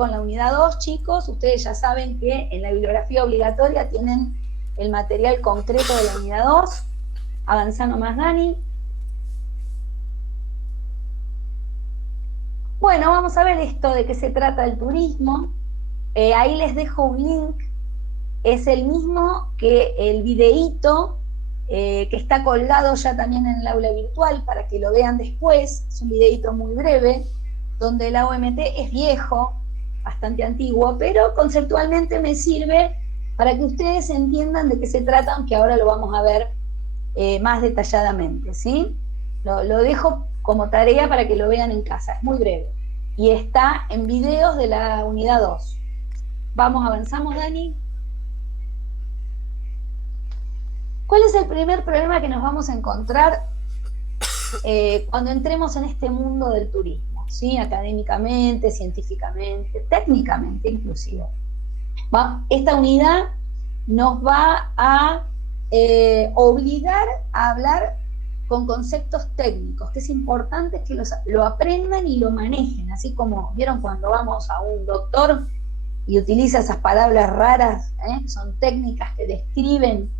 con la unidad 2, chicos. Ustedes ya saben que en la bibliografía obligatoria tienen el material concreto de la unidad 2. Avanzá nomás, Dani. Bueno, vamos a ver esto de qué se trata el turismo. Ahí les dejo un link. Es el mismo que el videíto que está colgado ya también en el aula virtual para que lo vean después. Es un videíto muy breve, donde la OMT es viejo, bastante antiguo, pero conceptualmente me sirve para que ustedes entiendan de qué se trata, aunque ahora lo vamos a ver más detalladamente, ¿sí? Lo dejo como tarea para que lo vean en casa, es muy breve. Y está en videos de la unidad 2. Vamos, avanzamos, Dani. ¿Cuál es el primer problema que nos vamos a encontrar cuando entremos en este mundo del turismo? ¿Sí? Académicamente, científicamente, técnicamente inclusive. Esta unidad nos va a obligar a hablar con conceptos técnicos, que es importante que lo aprendan y lo manejen, así como vieron cuando vamos a un doctor y utiliza esas palabras raras, que son técnicas que describen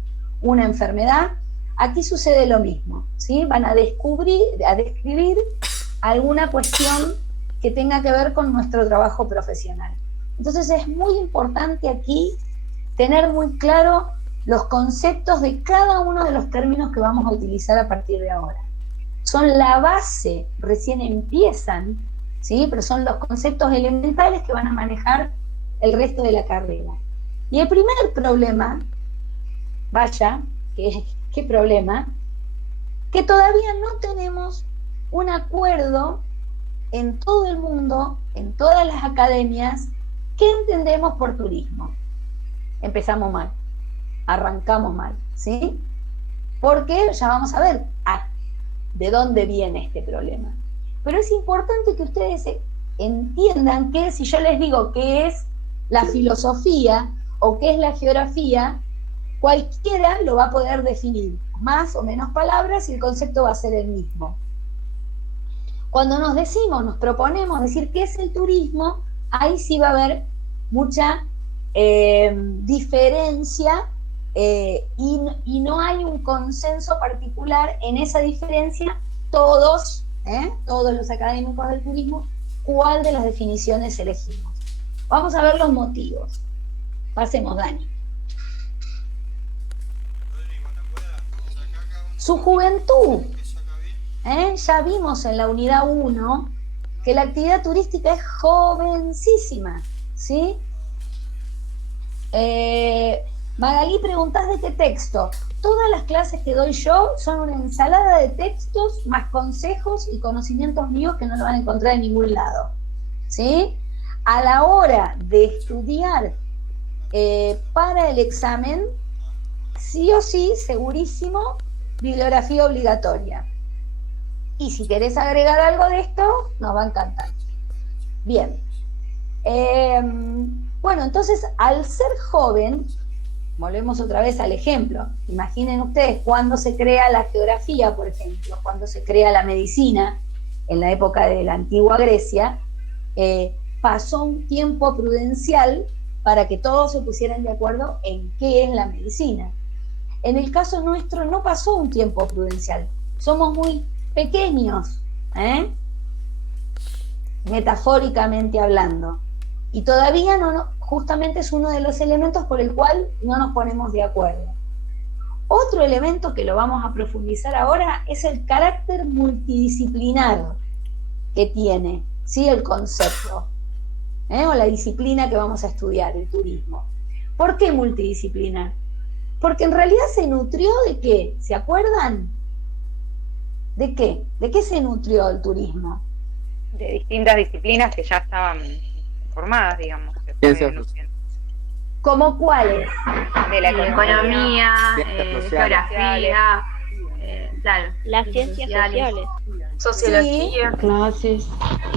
una enfermedad. Aquí sucede lo mismo, ¿sí? Van a describir alguna cuestión que tenga que ver con nuestro trabajo profesional. Entonces es muy importante aquí tener muy claro los conceptos de cada uno de los términos que vamos a utilizar a partir de ahora. Son la base, recién empiezan, ¿sí? Pero son los conceptos elementales que van a manejar el resto de la carrera. Y el primer problema, vaya, ¿qué problema? Que todavía no tenemos un acuerdo en todo el mundo, en todas las academias, ¿qué entendemos por turismo? Empezamos mal, arrancamos mal, ¿sí? Porque ya vamos a ver de dónde viene este problema. Pero es importante que ustedes entiendan que si yo les digo qué es la filosofía o qué es la geografía, cualquiera lo va a poder definir, más o menos palabras, y el concepto va a ser el mismo. Cuando nos proponemos decir qué es el turismo, ahí sí va a haber mucha diferencia y no hay un consenso particular en esa diferencia. Todos los académicos del turismo, ¿cuál de las definiciones elegimos? Vamos a ver los motivos. Pasemos, Dani. Su juventud. Ya vimos en la unidad 1 que la actividad turística es jovencísima, ¿sí? Magalí, preguntás de qué texto. Todas las clases que doy yo son una ensalada de textos más consejos y conocimientos míos que no lo van a encontrar en ningún lado, ¿sí? A la hora de estudiar para el examen, sí o sí, segurísimo, bibliografía obligatoria. Y si querés agregar algo de esto, nos va a encantar. Bien. Bueno, entonces, al ser joven, volvemos otra vez al ejemplo. Imaginen ustedes cuando se crea la geografía, por ejemplo, cuando se crea la medicina, en la época de la antigua Grecia, pasó un tiempo prudencial para que todos se pusieran de acuerdo en qué es la medicina. En el caso nuestro no pasó un tiempo prudencial. Somos muy pequeños, metafóricamente hablando, y todavía justamente es uno de los elementos por el cual no nos ponemos de acuerdo. Otro elemento que lo vamos a profundizar ahora es el carácter multidisciplinar que tiene, ¿sí? El concepto, o la disciplina que vamos a estudiar, el turismo. ¿Por qué multidisciplinar? Porque en realidad se nutrió ¿de qué? ¿Se acuerdan? ¿De qué? ¿De qué se nutrió el turismo? De distintas disciplinas que ya estaban formadas, digamos. ¿Cómo cuáles? De la economía, geografía, claro, las ciencias sociales. Sociología, sí. clases,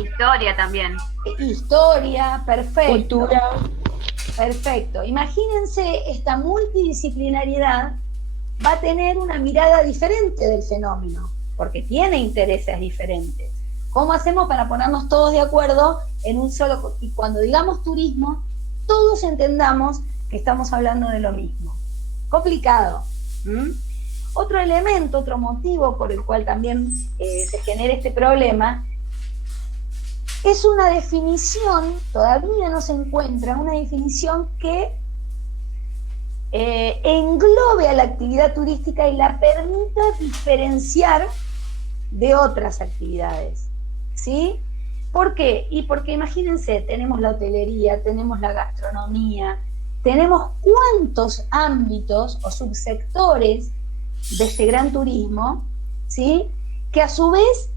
Historia también. Historia, perfecto. Cultura. Perfecto. Imagínense, esta multidisciplinariedad va a tener una mirada diferente del fenómeno, porque tiene intereses diferentes. ¿Cómo hacemos para ponernos todos de acuerdo en un solo... Y cuando digamos turismo, todos entendamos que estamos hablando de lo mismo. Complicado. Otro elemento, otro motivo por el cual también se genera este problema, es una definición, todavía no se encuentra, una definición que englobe a la actividad turística y la permita diferenciar de otras actividades, ¿sí? ¿Por qué? Y porque imagínense, tenemos la hotelería, tenemos la gastronomía, tenemos cuántos ámbitos o subsectores de este gran turismo, ¿sí? Que a su vez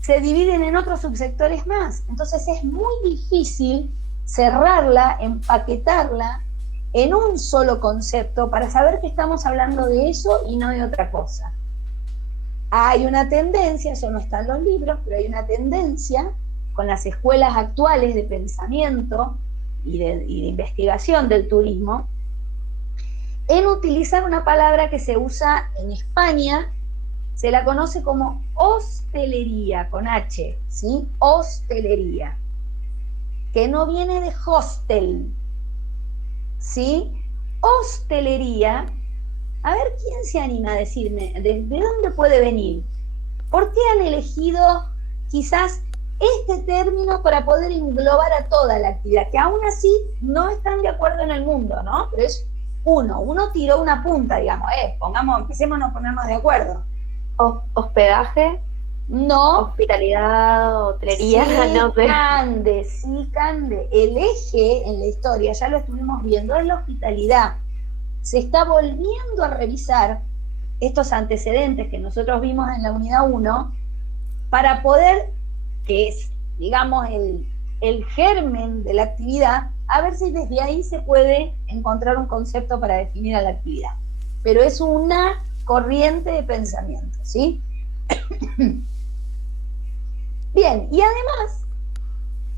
se dividen en otros subsectores más. Entonces es muy difícil cerrarla, empaquetarla en un solo concepto para saber que estamos hablando de eso y no de otra cosa. Hay una tendencia, eso no está en los libros, pero hay una tendencia con las escuelas actuales de pensamiento y de investigación del turismo en utilizar una palabra que se usa en España, se la conoce como hostelería, con H, ¿sí? Hostelería, que no viene de hostel, ¿sí? Hostelería, a ver quién se anima a decirme, ¿de dónde puede venir? ¿Por qué han elegido quizás este término para poder englobar a toda la actividad? Que aún así no están de acuerdo en el mundo, ¿no? Pero es uno tiró una punta, digamos, empecemos a ponernos de acuerdo. Hospedaje, no. Hospitalidad, hotelería, sí, no sé. Cande. El eje en la historia, ya lo estuvimos viendo, es la hospitalidad. Se está volviendo a revisar estos antecedentes que nosotros vimos en la unidad 1 para poder, que es, digamos, el germen de la actividad, a ver si desde ahí se puede encontrar un concepto para definir a la actividad. Pero es una corriente de pensamiento, ¿sí? Bien, y además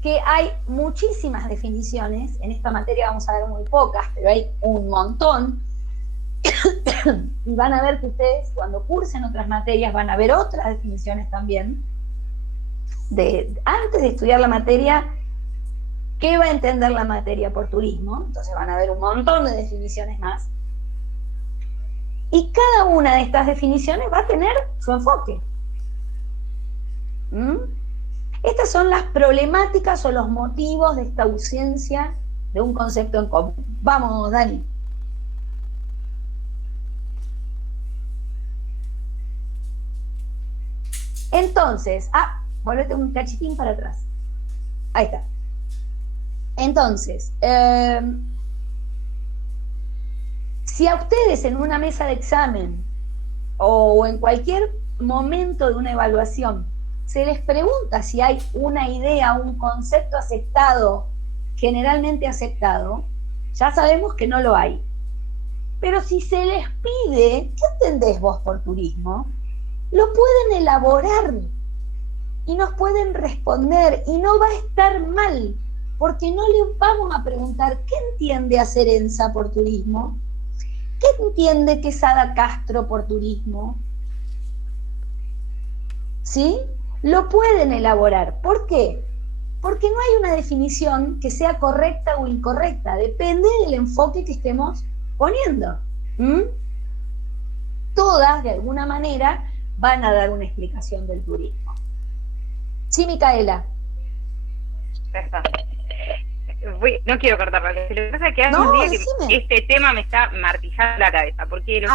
que hay muchísimas definiciones, en esta materia vamos a ver muy pocas, pero hay un montón, y van a ver que ustedes cuando cursen otras materias van a ver otras definiciones también, antes de estudiar la materia, ¿qué va a entender la materia por turismo? Entonces van a ver un montón de definiciones más. Y cada una de estas definiciones va a tener su enfoque. Estas son las problemáticas o los motivos de esta ausencia de un concepto en común. Vamos, Dani. Entonces, volvete un cachitín para atrás. Ahí está. Entonces, si a ustedes en una mesa de examen o en cualquier momento de una evaluación se les pregunta si hay una idea, un concepto aceptado, generalmente aceptado, ya sabemos que no lo hay. Pero si se les pide, ¿qué entendés vos por turismo?, lo pueden elaborar y nos pueden responder y no va a estar mal, porque no le vamos a preguntar ¿qué entiende Acerenza por turismo? ¿Qué entiende Quesada Castro por turismo? ¿Sí? Lo pueden elaborar. ¿Por qué? Porque no hay una definición que sea correcta o incorrecta, depende del enfoque que estemos poniendo. Todas, de alguna manera, van a dar una explicación del turismo. Sí, Micaela. No quiero cortarlo. Lo que pasa es que hace un día que este tema me está martillando la cabeza, porque lo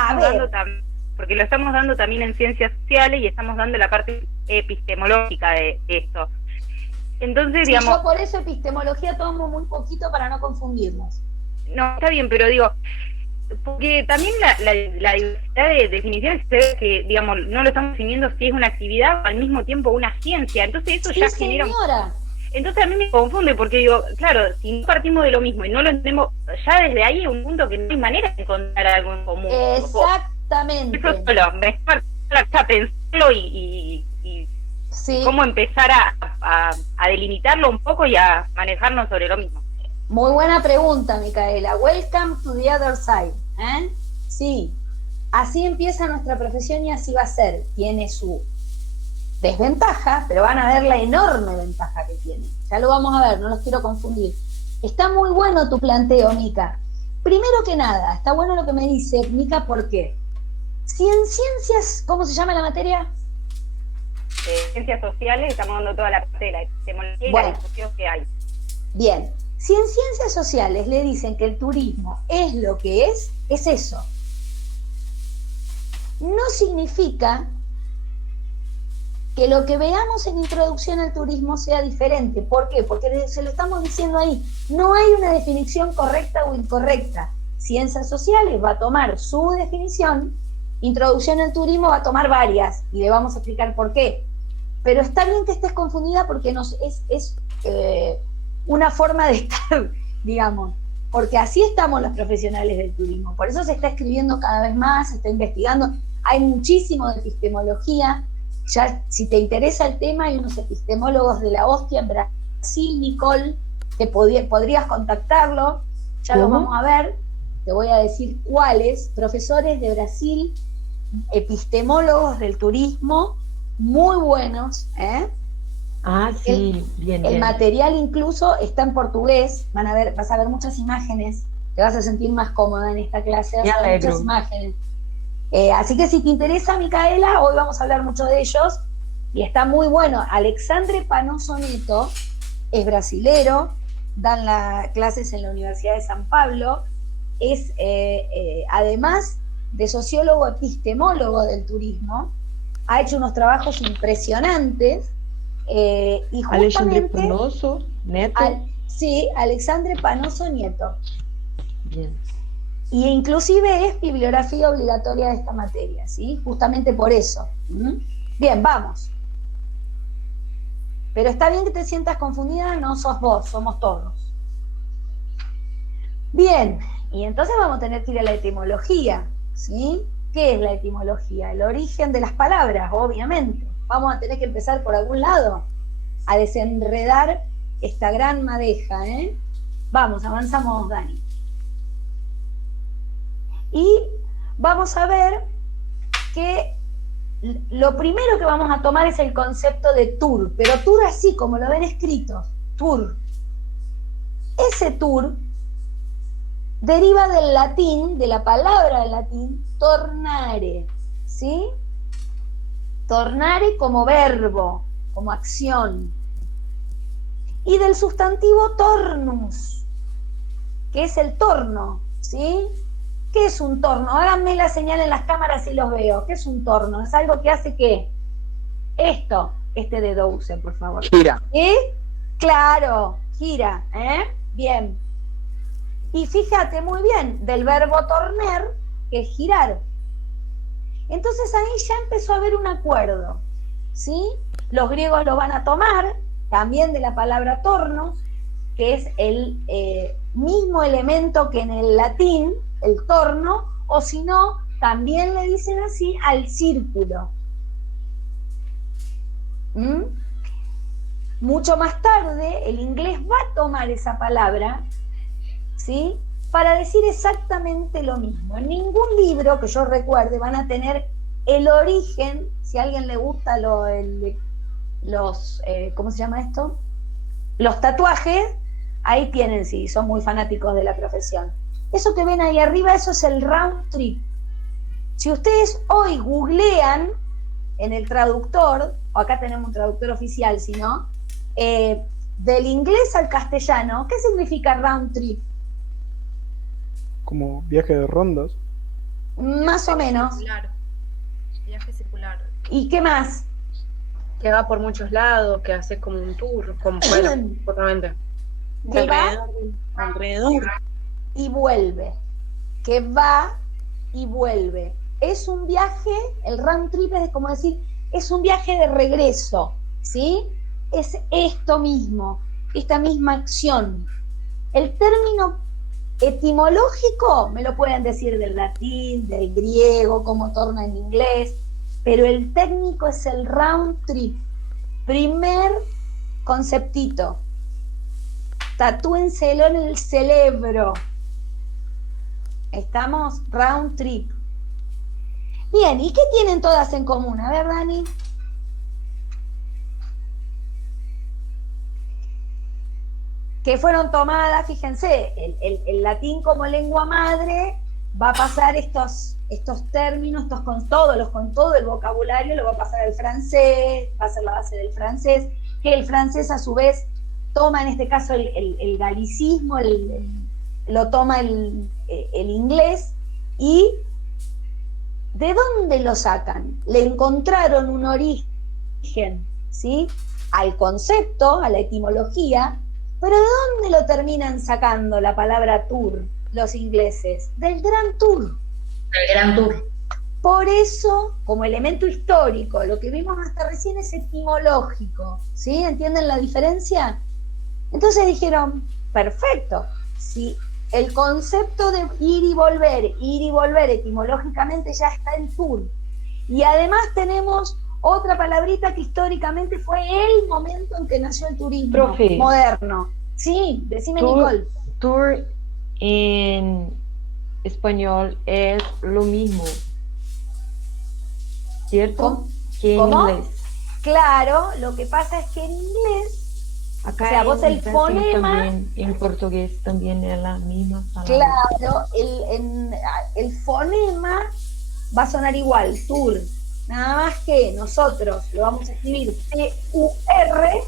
estamos dando también en ciencias sociales y estamos dando la parte epistemológica de esto. Entonces, sí, digamos, yo por eso epistemología tomo muy poquito para no confundirnos. No, está bien, pero digo, porque también la diversidad de definiciones se ve que, digamos, no lo estamos definiendo si es una actividad o al mismo tiempo una ciencia. Entonces eso ya genera... Entonces a mí me confunde porque digo, claro, si no partimos de lo mismo y no lo entendemos, ya desde ahí es un punto que no hay manera de encontrar algo en común. Exactamente. Eso solo, me falta pensarlo y cómo empezar a delimitarlo un poco y a manejarnos sobre lo mismo. Muy buena pregunta, Micaela. Welcome to the other side. Sí, así empieza nuestra profesión y así va a ser. Tiene su desventaja, pero van a ver la enorme ventaja que tiene. Ya lo vamos a ver, no los quiero confundir. Está muy bueno tu planteo, Mica. Primero que nada, está bueno lo que me dice, Mica, ¿por qué? Si en ciencias, ¿cómo se llama la materia? Ciencias sociales, estamos dando toda la parte de la epistemología y la discusión que hay. Bien, si en ciencias sociales le dicen que el turismo es lo que es eso. No significa que lo que veamos en introducción al turismo sea diferente. ¿Por qué? Porque se lo estamos diciendo ahí. No hay una definición correcta o incorrecta. Ciencias sociales va a tomar su definición, introducción al turismo va a tomar varias, y le vamos a explicar por qué. Pero está bien que estés confundida porque es una forma de estar, digamos, porque así estamos los profesionales del turismo. Por eso se está escribiendo cada vez más, se está investigando, hay muchísimo de epistemología. Ya, si te interesa el tema, hay unos epistemólogos de la hostia en Brasil, Nicole, que podrías contactarlo, ya lo vamos a ver, te voy a decir cuáles, profesores de Brasil, epistemólogos del turismo, muy buenos, ¿eh? Ah, sí, bien. El material incluso está en portugués, vas a ver muchas imágenes, te vas a sentir más cómoda en esta clase, vas a ver muchas imágenes. Así que si te interesa, Micaela, hoy vamos a hablar mucho de ellos, y está muy bueno. Alexandre Panoso Neto es brasilero, dan clases en la Universidad de San Pablo, es además de sociólogo epistemólogo del turismo, ha hecho unos trabajos impresionantes, y justamente... Alexandre Panoso Neto. Sí, Alexandre Panoso Nieto. Bien. Y inclusive es bibliografía obligatoria de esta materia, ¿sí? Justamente por eso. Bien, vamos. Pero está bien que te sientas confundida, no sos vos, somos todos. Bien, y entonces vamos a tener que ir a la etimología, ¿sí? ¿Qué es la etimología? El origen de las palabras, obviamente. Vamos a tener que empezar por algún lado a desenredar esta gran madeja, ¿eh? Vamos, avanzamos, Dani. Y vamos a ver que lo primero que vamos a tomar es el concepto de tour, pero tour así como lo ven escrito, tour. Ese tour deriva del latín, de la palabra del latín, tornare, ¿sí? Tornare como verbo, como acción. Y del sustantivo tornus, que es el torno, ¿sí? ¿Qué es un torno? Háganme la señal en las cámaras si los veo. ¿Qué es un torno? Es algo que hace que esto, este dedo use, por favor. Gira. Claro, gira, Bien. Y fíjate muy bien, del verbo torner, que es girar. Entonces ahí ya empezó a haber un acuerdo, ¿sí? Los griegos lo van a tomar, también de la palabra tornos, que es el mismo elemento que en el latín, el torno, o si no, también le dicen así al círculo. Mucho más tarde, el inglés va a tomar esa palabra, ¿sí?, para decir exactamente lo mismo. En ningún libro que yo recuerde van a tener el origen, si a alguien le gusta ¿cómo se llama esto? Los tatuajes, ahí tienen, si son muy fanáticos de la profesión. Eso que ven ahí arriba, eso es el round trip. Si ustedes hoy googlean en el traductor, o acá tenemos un traductor oficial, si no, del inglés al castellano, ¿qué significa round trip? Como viaje de rondas. Más o menos. Viaje circular. ¿Y qué más? Que va por muchos lados, que haces como un tour, como justamente. Que va Alrededor. y vuelve. Que va y vuelve. Es un viaje, el round trip es como decir, es un viaje de regreso, ¿sí? Es esto mismo, esta misma acción. El término etimológico me lo pueden decir del latín, del griego, como torna en inglés, pero el técnico es el round trip. Primer conceptito. Tatúenselo en el cerebro. ¿Estamos? Round trip. Bien, ¿y qué tienen todas en común? A ver, Dani. que fueron tomadas, fíjense, el latín como lengua madre va a pasar estos términos, con todo el vocabulario, lo va a pasar al francés, va a ser la base del francés, que el francés a su vez toma en este caso el galicismo, lo toma el inglés, y ¿de dónde lo sacan? Le encontraron un origen, ¿sí?, al concepto, a la etimología, pero ¿de dónde lo terminan sacando la palabra tour los ingleses? Del Gran Tour. El Gran Tour. Por eso, como elemento histórico, lo que vimos hasta recién es etimológico, ¿sí? ¿Entienden la diferencia? Entonces dijeron, perfecto, si el concepto de ir y volver etimológicamente ya está en tour, y además tenemos otra palabrita que históricamente fue el momento en que nació el turismo moderno. Sí, decime, Nicole. Tour en español es lo mismo, ¿cierto? Que en inglés. Claro, lo que pasa es que en inglés, acá, o sea, vos el fonema... También, en portugués también es la misma palabra. Claro, el fonema va a sonar igual, tour. Nada más que nosotros lo vamos a escribir T-U-R,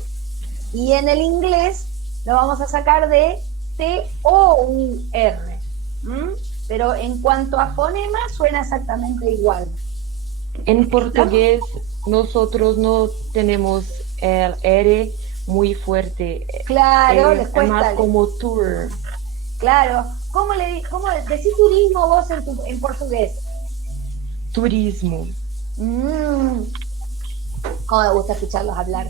y en el inglés lo vamos a sacar de T-O-U-R. Pero en cuanto a fonema suena exactamente igual. En portugués nosotros no tenemos el R muy fuerte. Claro, les cuesta. Más como tour. Claro. ¿Cómo decís turismo vos en portugués? Turismo. Cómo me gusta escucharlos hablar.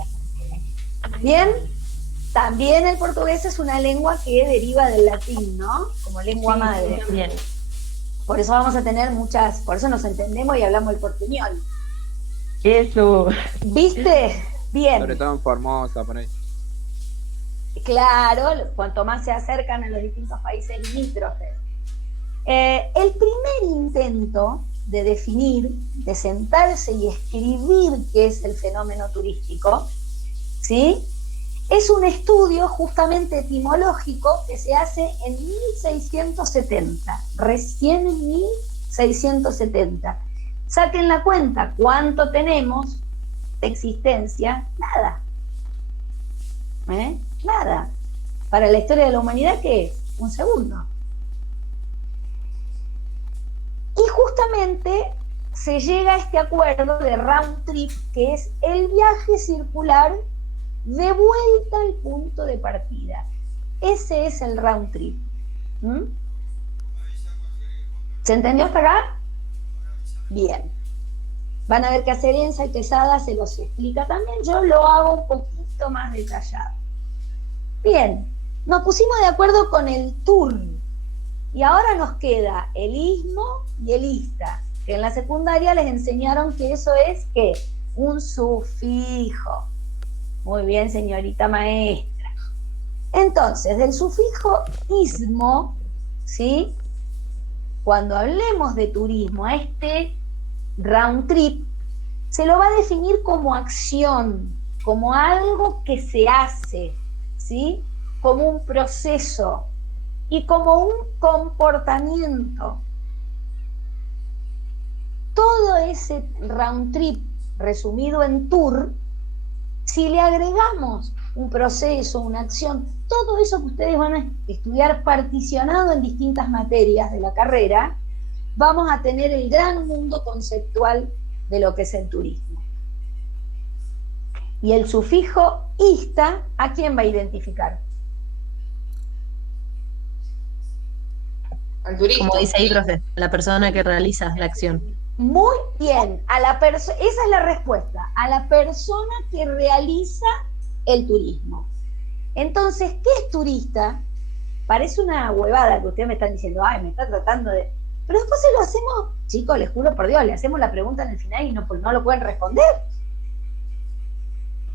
Bien, también el portugués es una lengua que deriva del latín, ¿no? Como lengua madre. Bien. Por eso vamos a tener por eso nos entendemos y hablamos el portuñol. Eso. ¿Viste? Bien. Sobre todo en Formosa, por ahí. Claro, cuanto más se acercan a los distintos países limítrofes. El primer intento de definir, de sentarse y escribir qué es el fenómeno turístico, ¿sí?, es un estudio justamente etimológico que se hace en 1670, recién en 1670. Saquen la cuenta, ¿cuánto tenemos de existencia? Nada. Nada. Para la historia de la humanidad, ¿qué es? Un segundo. Y justamente se llega a este acuerdo de round trip, que es el viaje circular de vuelta al punto de partida. Ese es el round trip. ¿Se entendió hasta acá? Bien. Van a ver que a Cerenza y Quesada se los explica también. Yo lo hago un poquito más detallado. Bien. Nos pusimos de acuerdo con el tour. Y ahora nos queda el istmo y el ista, que en la secundaria les enseñaron que eso es, ¿qué? Un sufijo. Muy bien, señorita maestra. Entonces, del sufijo ismo, ¿sí?, cuando hablemos de turismo, a este round trip, se lo va a definir como acción, como algo que se hace, ¿sí?, como un proceso y como un comportamiento. Todo ese round trip resumido en tour, si le agregamos un proceso, una acción, todo eso que ustedes van a estudiar particionado en distintas materias de la carrera, vamos a tener el gran mundo conceptual de lo que es el turismo. Y el sufijo ista, ¿a quién va a identificar? Al turista. Como dice ahí, profe, la persona que realiza la acción. Muy bien, esa es la respuesta, a la persona que realiza el turismo. Entonces, ¿qué es turista? Parece una huevada que ustedes me están diciendo, ay, me está tratando de... Pero después se lo hacemos, chicos, les juro por Dios, le hacemos la pregunta en el final y no lo pueden responder.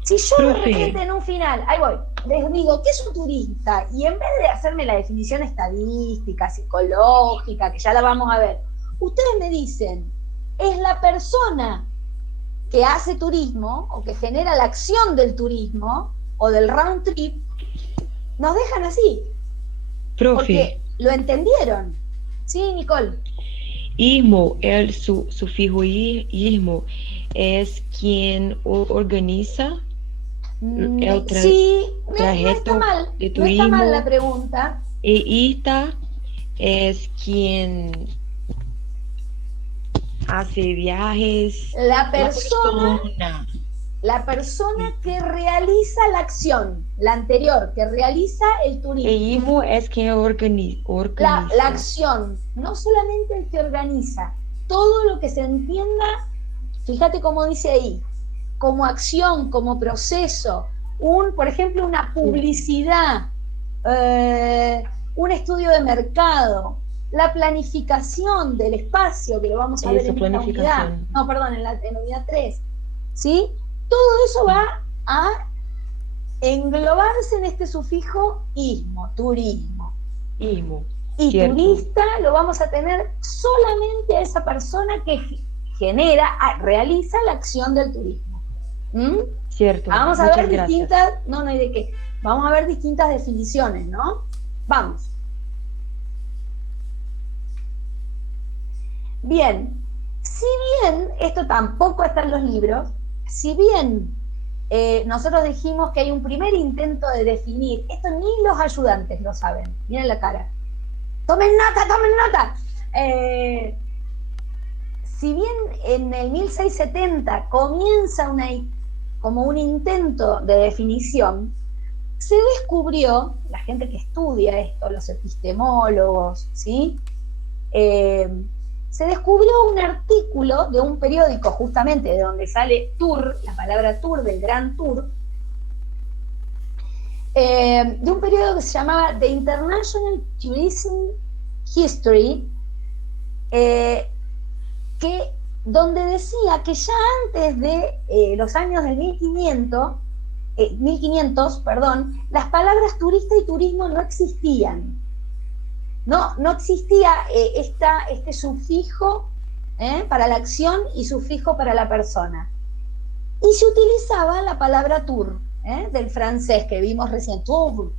Si yo de repente en un final, ahí voy, les digo, ¿qué es un turista? Y en vez de hacerme la definición estadística, psicológica, que ya la vamos a ver, ustedes me dicen, es la persona que hace turismo o que genera la acción del turismo o del round trip nos dejan así, Profe, porque lo entendieron. Sí, Nicole. ismo, el sufijo ismo es quien organiza el Sí, no está trajeto mal, de no está mal turismo. la pregunta. Y ista es quien hace viajes. La persona que realiza la acción, la anterior, que realiza el turismo. Ismo es quien organiza. La acción, no solamente el que organiza, todo lo que se entienda, fíjate cómo dice ahí, como acción, como proceso, por ejemplo, una publicidad, un estudio de mercado, la planificación del espacio, que lo vamos a ver en esta unidad, no, perdón, en la unidad 3, ¿sí? Todo eso va a englobarse en este sufijo ismo, turismo. Ismo. Y Cierto. turista lo vamos a tener solamente a esa persona que realiza la acción del turismo. Cierto. Vamos a Muchas ver gracias. distintas, no hay de qué. Vamos a ver distintas definiciones, ¿no? Vamos. Bien, si bien, esto tampoco está en los libros, si bien nosotros dijimos que hay un primer intento de definir, esto ni los ayudantes lo saben, miren la cara. ¡Tomen nota! Si bien en el 1670 comienza como un intento de definición, se descubrió, la gente que estudia esto, los epistemólogos, ¿sí? Se descubrió un artículo de un periódico, justamente de donde sale Tour, la palabra Tour, del Gran Tour, de un periódico que se llamaba The International Tourism History, donde decía que ya antes de los años del 1500, las palabras turista y turismo no existían. No existía este sufijo para la acción y sufijo para la persona. Y se utilizaba la palabra tour, del francés que vimos recién, tour.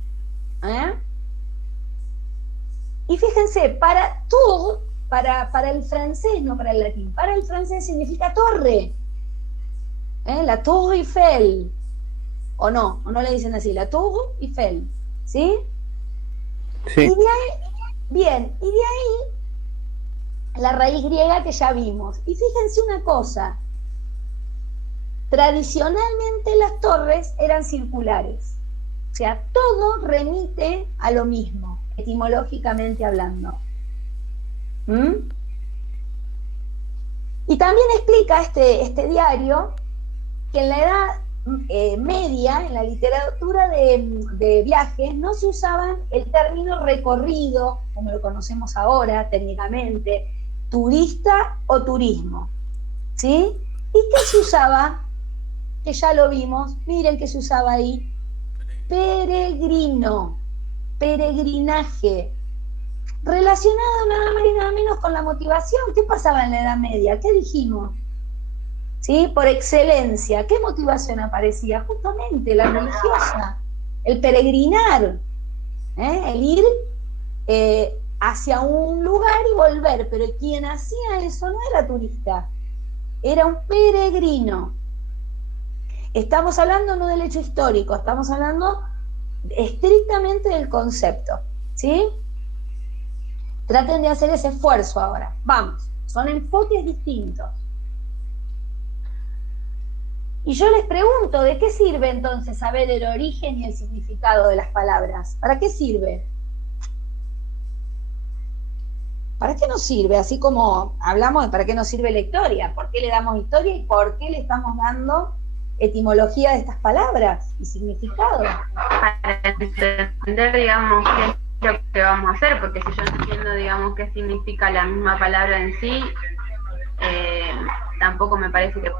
Y fíjense, para tour, para el francés, no para el latín, para el francés significa torre. La Tour Eiffel. O no le dicen así, la Tour Eiffel. ¿Sí? Sí. Y de ahí, bien, y de ahí la raíz griega que ya vimos. Y fíjense una cosa, tradicionalmente las torres eran circulares, o sea, todo remite a lo mismo, etimológicamente hablando. Y también explica este diario que en la edad media, en la literatura de viajes, no se usaba el término recorrido, como lo conocemos ahora técnicamente, turista o turismo, ¿sí? ¿Y qué se usaba? Que ya lo vimos, miren que se usaba ahí, peregrino, peregrinaje, relacionado nada más y nada menos con la motivación. ¿Qué pasaba en la Edad Media? ¿Qué dijimos? ¿Sí? Por excelencia, ¿qué motivación aparecía? Justamente la religiosa, el peregrinar, el ir hacia un lugar y volver, pero quien hacía eso no era turista, era un peregrino. Estamos hablando no del hecho histórico, estamos hablando estrictamente del concepto, ¿sí? Traten de hacer ese esfuerzo ahora. Vamos, son enfoques distintos. Y yo les pregunto, ¿de qué sirve entonces saber el origen y el significado de las palabras? ¿Para qué sirve? ¿Para qué nos sirve? Así como hablamos de para qué nos sirve la historia, por qué le damos historia y por qué le estamos dando etimología de estas palabras y significado. Para entender, digamos, qué es lo que vamos a hacer, porque si yo no entiendo, digamos, qué significa la misma palabra en sí, tampoco me parece que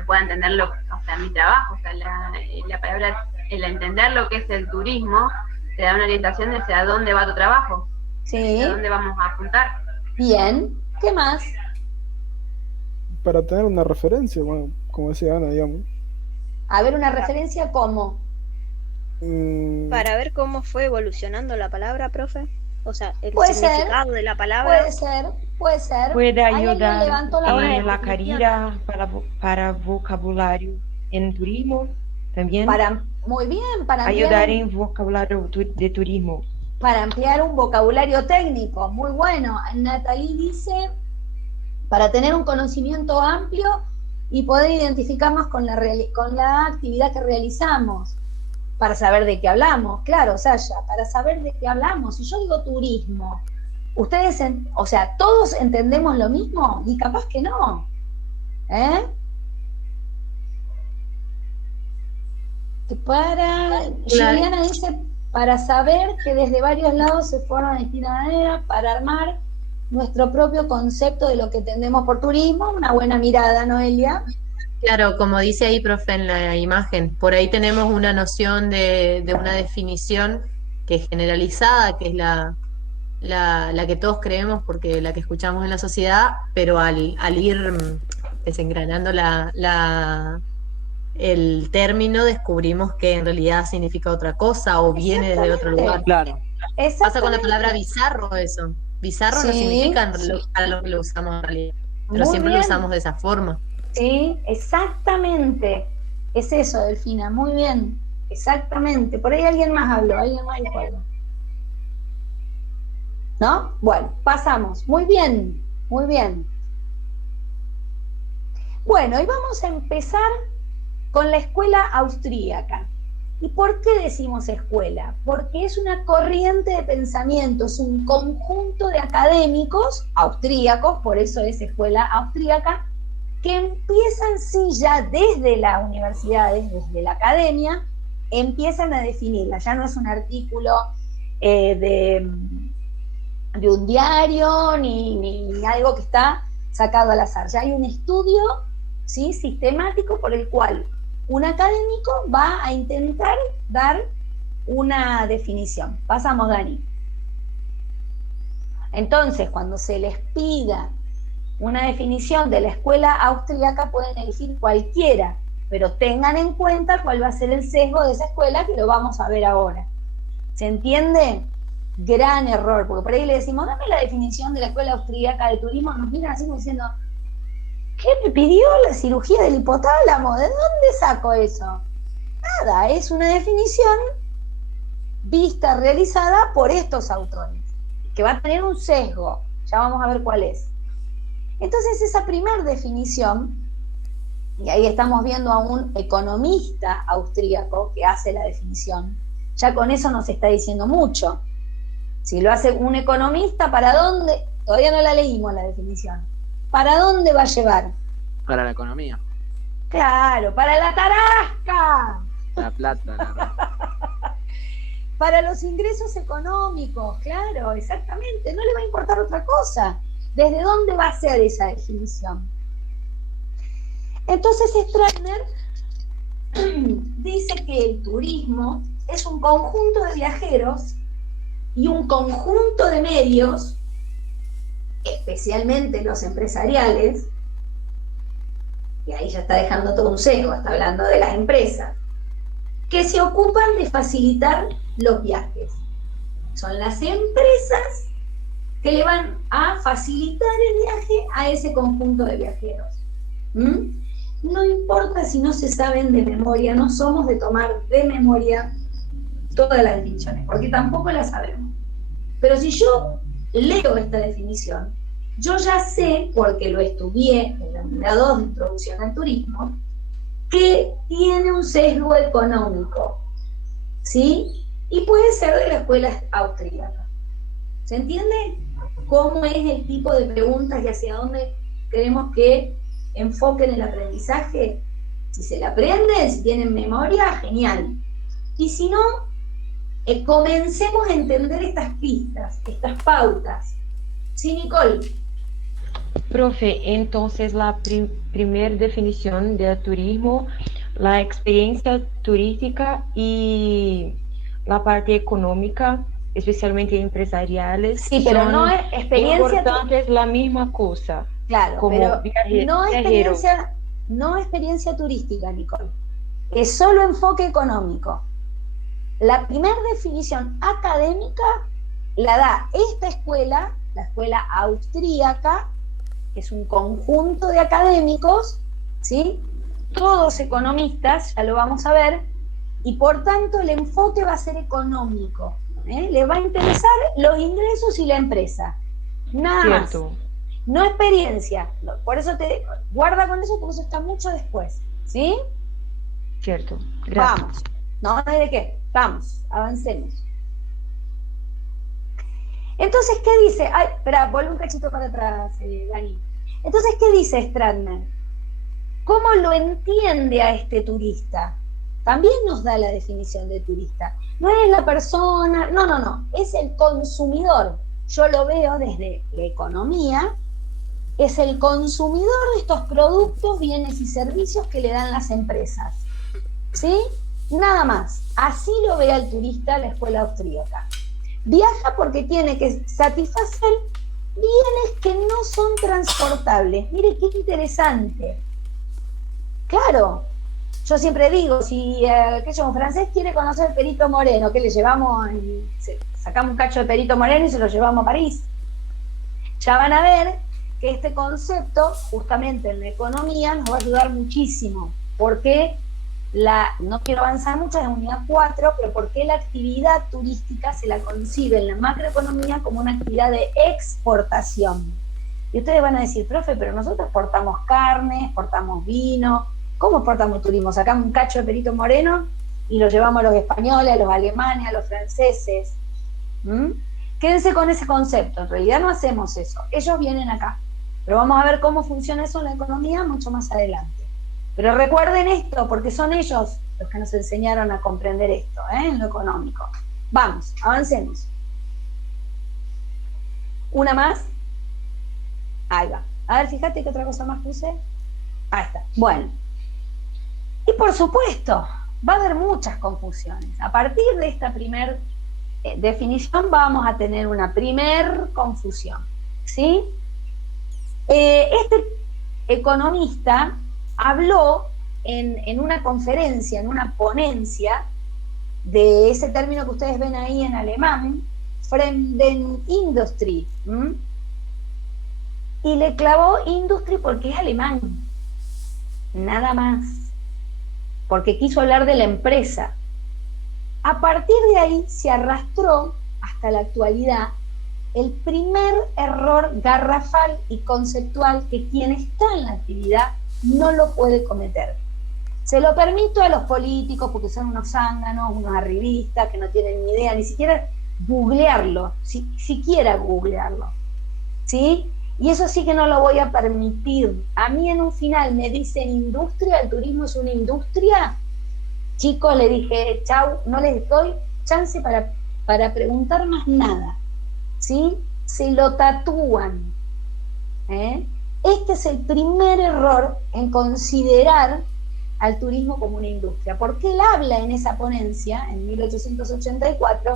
pueda entenderlo, o sea, mi trabajo, o sea, la palabra, el entender lo que es el turismo, te da una orientación de hacia dónde va tu trabajo, Sí. hacia dónde vamos a apuntar. Bien, ¿qué más? Para tener una referencia, bueno, como decía Ana, digamos. A ver, una referencia, ¿cómo? Para ver cómo fue evolucionando la palabra, profe. O sea, el Puede significado de la palabra. Puede ser. Puede Ahí alguien ayudar levantó la mano. en la carrera para vocabulario en turismo también. Muy bien, para ayudar en vocabulario de turismo. Para ampliar un vocabulario técnico, muy bueno. Natalie dice, para tener un conocimiento amplio y poder identificarnos con la actividad que realizamos, para saber de qué hablamos. Claro, Sasha, para saber de qué hablamos. Si yo digo turismo, ustedes, o sea, ¿todos entendemos lo mismo? Y capaz que no. Juliana dice, para saber que desde varios lados se forman distintas maneras para armar nuestro propio concepto de lo que entendemos por turismo. Una buena mirada, Noelia. Claro, como dice ahí, profe, en la imagen, por ahí tenemos una noción de una definición que es generalizada, que es la que todos creemos porque la que escuchamos en la sociedad, pero al ir desengranando el término descubrimos que en realidad significa otra cosa o viene desde otro lugar. Claro. Pasa con la palabra bizarro eso. Bizarro no significa para lo que lo usamos en realidad, pero Muy siempre bien. lo usamos de esa forma. Sí, exactamente. Es eso, Delfina, muy bien. Exactamente. Por ahí alguien más habló, alguien más dijo algo. ¿No? Bueno, pasamos. Muy bien, muy bien. Bueno, y vamos a empezar con la escuela austríaca. ¿Y por qué decimos escuela? Porque es una corriente de pensamiento, es un conjunto de académicos austríacos, por eso es escuela austríaca, que empiezan, sí, ya desde las universidades, desde la academia, empiezan a definirla. Ya no es un artículo de un diario ni algo que está sacado al azar. Ya hay un estudio, ¿sí?, sistemático por el cual un académico va a intentar dar una definición. Pasamos, Dani. Entonces, cuando se les pida una definición de la escuela austríaca, pueden elegir cualquiera, pero tengan en cuenta cuál va a ser el sesgo de esa escuela, que lo vamos a ver ahora. ¿Se entiende? Gran error, porque por ahí le decimos, dame la definición de la escuela austríaca de turismo, nos miran así como diciendo, ¿qué me pidió la cirugía del hipotálamo? ¿De dónde saco eso? Nada, es una definición vista, realizada por estos autores, que va a tener un sesgo, ya vamos a ver cuál es. Entonces esa primera definición, y ahí estamos viendo a un economista austríaco que hace la definición, ya con eso nos está diciendo mucho. Si lo hace un economista, ¿para dónde? Todavía no la leímos la definición. ¿Para dónde va a llevar? Para la economía. Claro, para la tarasca. La plata, la verdad. Para los ingresos económicos, claro, exactamente. No le va a importar otra cosa. ¿Desde dónde va a ser esa definición? Entonces Stroessner dice que el turismo es un conjunto de viajeros y un conjunto de medios, especialmente los empresariales, y ahí ya está dejando todo un sesgo, está hablando de las empresas, que se ocupan de facilitar los viajes. Son las empresas que le van a facilitar el viaje a ese conjunto de viajeros. No importa si no se saben de memoria, no somos de tomar de memoria todas las definiciones, porque tampoco las sabemos. Pero si yo leo esta definición, yo ya sé, porque lo estudié en la unidad 2 de Introducción al Turismo, que tiene un sesgo económico, ¿sí? Y puede ser de la escuela austríaca. ¿Se entiende cómo es el tipo de preguntas y hacia dónde queremos que enfoquen el aprendizaje? Si se la aprenden, si tienen memoria, genial. Y si no, comencemos a entender estas pistas, estas pautas. ¿Sí, Nicole? Profe, entonces la primera definición de turismo, la experiencia turística y la parte económica, especialmente empresariales, sí, pero son no es experiencia importantes la misma cosa. Claro, como pero viajero. no experiencia turística, Nicole. Es solo enfoque económico. La primera definición académica la da esta escuela, la escuela austríaca, que es un conjunto de académicos, ¿sí? Todos economistas, ya lo vamos a ver, y por tanto el enfoque va a ser económico. Le va a interesar los ingresos y la empresa. Nada Cierto. más. No experiencia. Por eso te guarda con eso, porque eso está mucho después. ¿Sí? Cierto. Gracias. Vamos. No hay de qué. Vamos, avancemos. Entonces, ¿qué dice? Ay, espera, vuelve un cachito para atrás, Dani. Entonces, ¿qué dice Stratner? ¿Cómo lo entiende a este turista? También nos da la definición de turista. No es la persona, no, es el consumidor. Yo lo veo desde la economía, es el consumidor de estos productos, bienes y servicios que le dan las empresas. ¿Sí? Nada más. Así lo ve al turista la escuela austríaca. Viaja porque tiene que satisfacer bienes que no son transportables. Mire qué interesante. Claro, yo siempre digo, si un francés quiere conocer Perito Moreno, ¿qué le llevamos? Sacamos un cacho de Perito Moreno y se lo llevamos a París. Ya van a ver que este concepto, justamente en la economía, nos va a ayudar muchísimo. Porque no quiero avanzar mucho, en unidad 4, pero porque la actividad turística se la concibe en la macroeconomía como una actividad de exportación. Y ustedes van a decir, profe, pero nosotros exportamos carne, exportamos vino. ¿Cómo exportamos turismo? Sacamos un cacho de Perito Moreno y lo llevamos a los españoles, a los alemanes, a los franceses. Quédense con ese concepto. En realidad no hacemos eso. Ellos vienen acá. Pero vamos a ver cómo funciona eso en la economía mucho más adelante. Pero recuerden esto, porque son ellos los que nos enseñaron a comprender esto, en lo económico. Vamos, avancemos. Una más. Ahí va. A ver, fíjate qué otra cosa más puse. Ahí está. Bueno. Y por supuesto, va a haber muchas confusiones. A partir de esta primer definición vamos a tener una primer confusión. ¿Sí? Este economista habló en una conferencia, en una ponencia, de ese término que ustedes ven ahí en alemán, Fremdenindustrie. Y le clavó Industrie porque es alemán. Nada más. Porque quiso hablar de la empresa. A partir de ahí se arrastró hasta la actualidad el primer error garrafal y conceptual que quien está en la actividad no lo puede cometer. Se lo permito a los políticos porque son unos zánganos, unos arribistas que no tienen ni idea, ni siquiera googlearlo, siquiera googlearlo. ¿Sí? Y eso sí que no lo voy a permitir. A mí en un final me dicen industria, el turismo es una industria. Chicos, le dije, chau, no les doy chance para preguntar más nada. ¿Sí? Se lo tatúan. Este es el primer error en considerar al turismo como una industria. Porque él habla en esa ponencia, en 1884,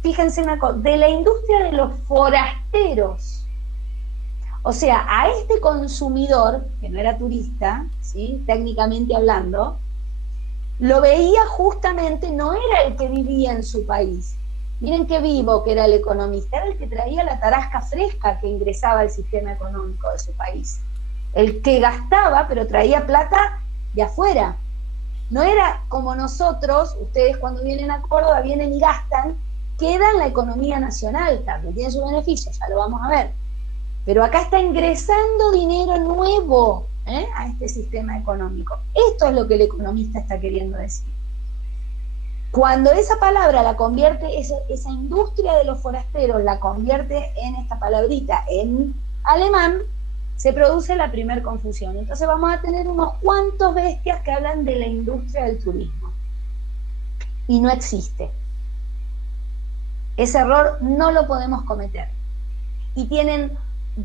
fíjense una cosa, de la industria de los forasteros. O sea, a este consumidor, que no era turista, ¿sí? Técnicamente hablando, lo veía justamente, no era el que vivía en su país. Miren qué vivo que era el economista, era el que traía la tarasca fresca que ingresaba al sistema económico de su país. El que gastaba, pero traía plata de afuera. No era como nosotros, ustedes cuando vienen a Córdoba vienen y gastan, queda en la economía nacional, también tiene sus beneficios, ya lo vamos a ver. Pero acá está ingresando dinero nuevo a este sistema económico. Esto es lo que el economista está queriendo decir. Cuando esa palabra la convierte, esa industria de los forasteros la convierte en esta palabrita en alemán, se produce la primer confusión. Entonces vamos a tener unos cuantos bestias que hablan de la industria del turismo. Y no existe. Ese error no lo podemos cometer. Y tienen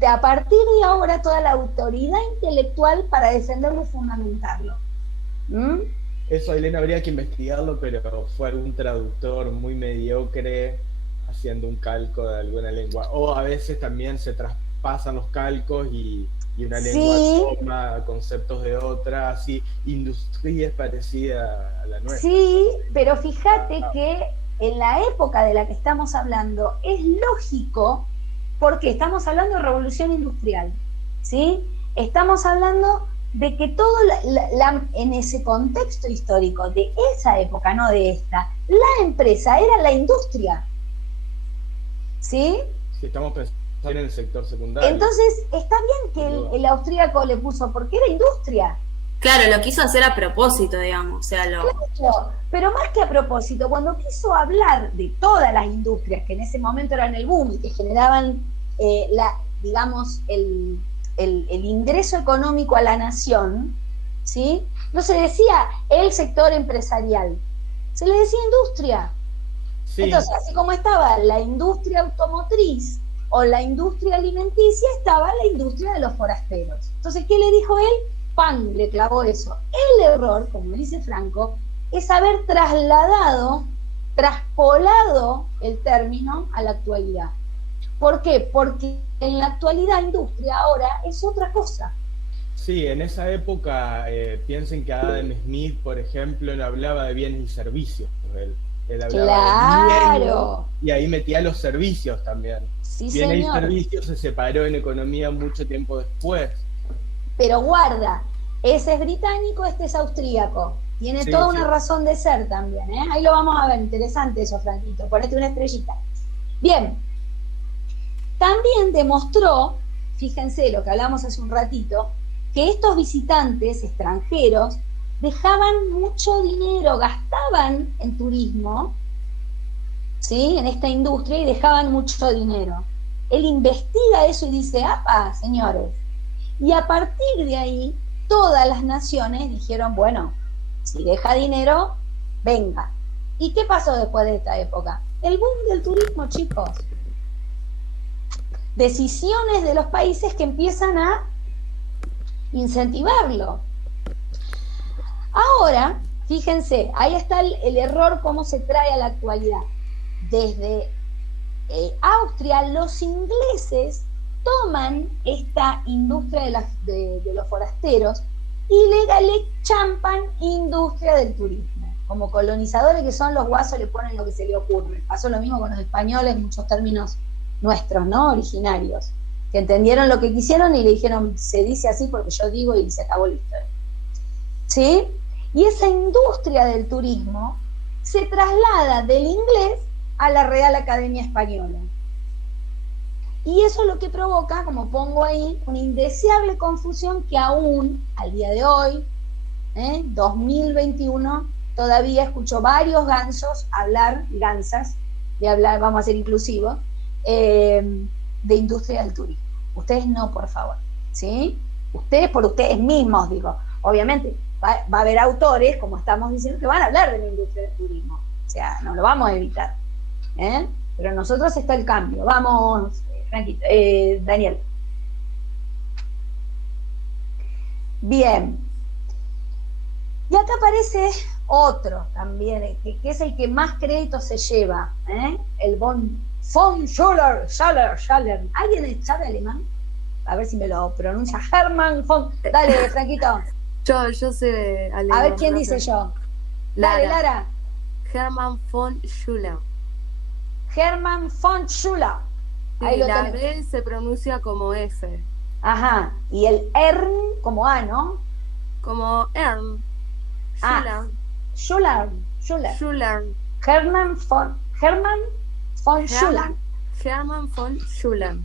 a partir de ahora toda la autoridad intelectual para defenderlo y fundamentarlo. Eso, Elena, habría que investigarlo, pero fue algún traductor muy mediocre haciendo un calco de alguna lengua. O a veces también se pasan los calcos y una Sí. lengua toma conceptos de otra, así, industria es parecida a la nuestra. Sí, pero fíjate que en la época de la que estamos hablando es lógico, porque estamos hablando de revolución industrial, ¿sí? Estamos hablando de que todo en ese contexto histórico de esa época, no de esta, la empresa era la industria, ¿sí? Si estamos pensando en el sector secundario. Entonces, está bien que el austríaco le puso, porque era industria. Claro, lo quiso hacer a propósito, digamos. O sea, Claro, pero más que a propósito, cuando quiso hablar de todas las industrias que en ese momento eran el boom y que generaban, digamos, el ingreso económico a la nación, ¿sí? No se decía el sector empresarial, se le decía industria. Sí. Entonces, así como estaba la industria automotriz o la industria alimenticia, estaba la industria de los forasteros. Entonces, ¿qué le dijo él? ¡Pam! Le clavó eso. El error, como dice Franco, es haber traspolado el término a la actualidad. ¿Por qué? Porque en la actualidad industria ahora es otra cosa. Sí, en esa época piensen que Adam Smith, por ejemplo, no hablaba de bienes y servicios. Él hablaba de bienes y ahí metía los servicios también. Sí, bienes señor. y servicios se separó en economía mucho tiempo después. Pero guarda, ese es británico, este es austríaco. Tiene Sí, toda sí. una razón de ser también, ¿eh? Ahí lo vamos a ver, interesante eso, Franquito. Ponete una estrellita. Bien. También demostró, fíjense lo que hablamos hace un ratito, que estos visitantes extranjeros dejaban mucho dinero, gastaban en turismo, ¿sí? En esta industria, y dejaban mucho dinero. Él investiga eso y dice, ¡apa, señores! Y a partir de ahí, todas las naciones dijeron, bueno, si deja dinero, venga. ¿Y qué pasó después de esta época? El boom del turismo, chicos. Decisiones de los países que empiezan a incentivarlo. Ahora, fíjense, ahí está el error, cómo se trae a la actualidad. Desde Austria, los ingleses toman esta industria de los forasteros y le champan industria del turismo. Como colonizadores que son, los guasos le ponen lo que se le ocurre. Pasó lo mismo con los españoles, muchos términos nuestros, ¿no? Originarios, que entendieron lo que quisieron y le dijeron, se dice así porque yo digo, y se acabó la historia. ¿Sí? Y esa industria del turismo se traslada del inglés a la Real Academia Española. Y eso es lo que provoca, como pongo ahí, una indeseable confusión que aún, al día de hoy, 2021, todavía escucho varios gansas, vamos a ser inclusivos, de industria del turismo. Ustedes no, por favor, ¿sí? Ustedes por ustedes mismos, digo. Obviamente va a haber autores, como estamos diciendo, que van a hablar de la industria del turismo. O sea, no lo vamos a evitar. Pero nosotros está el cambio. Vamos, Franquito, Daniel. Bien. Y acá aparece otro también, que es el que más crédito se lleva, el von Schuller. ¿Alguien sabe alemán? A ver si me lo pronuncia. Hermann von. Dale, Franquito. Yo sé alemán. A ver quién dice yo. Dale, Lara. Hermann von Schuller. Hermann von Schuller. Sí, la B se pronuncia como F. Ajá. Y el ERN como A, ¿no? Como ERN. Schuller. Hermann von Schuller. Hermann von Schuller.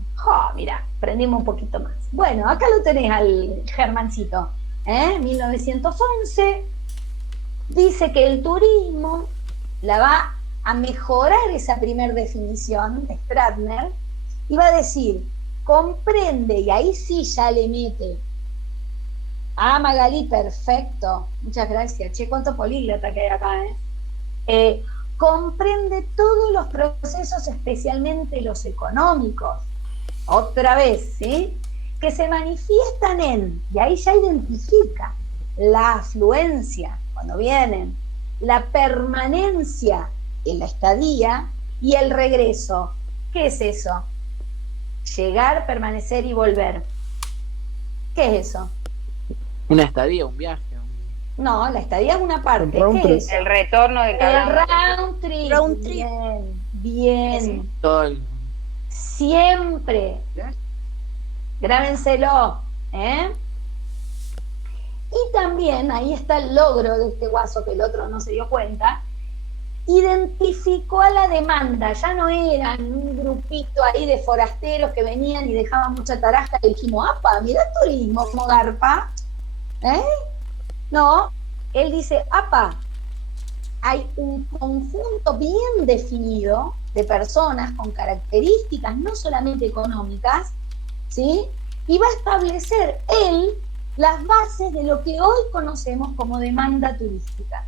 Mira, aprendimos un poquito más. Bueno, acá lo tenés al Germancito. 1911 dice que el turismo la va a mejorar esa primer definición de Stratner y va a decir, comprende, y ahí sí ya le mete. Magalí, perfecto. Muchas gracias. Che, cuánto políglota que hay acá, comprende todos los procesos, especialmente los económicos. Otra vez, ¿sí? Que se manifiestan y ahí ya identifica la afluencia, cuando vienen, la permanencia en la estadía y el regreso. ¿Qué es eso? llegar, permanecer y volver. ¿Qué es eso? Una estadía, un viaje. No, la estadía es una parte. ¿Qué es? El retorno de cada round trip. Round trip. Bien. Todo el... Siempre. Grábenselo. Y también, ahí está el logro de este guaso que el otro no se dio cuenta, identificó a la demanda. Ya no eran un grupito ahí de forasteros que venían y dejaban mucha tarasca y dijimos, ¡apa! Mirá el turismo como garpa. No, él dice, ¡apa! Hay un conjunto bien definido de personas con características no solamente económicas, ¿sí? Y va a establecer él las bases de lo que hoy conocemos como demanda turística.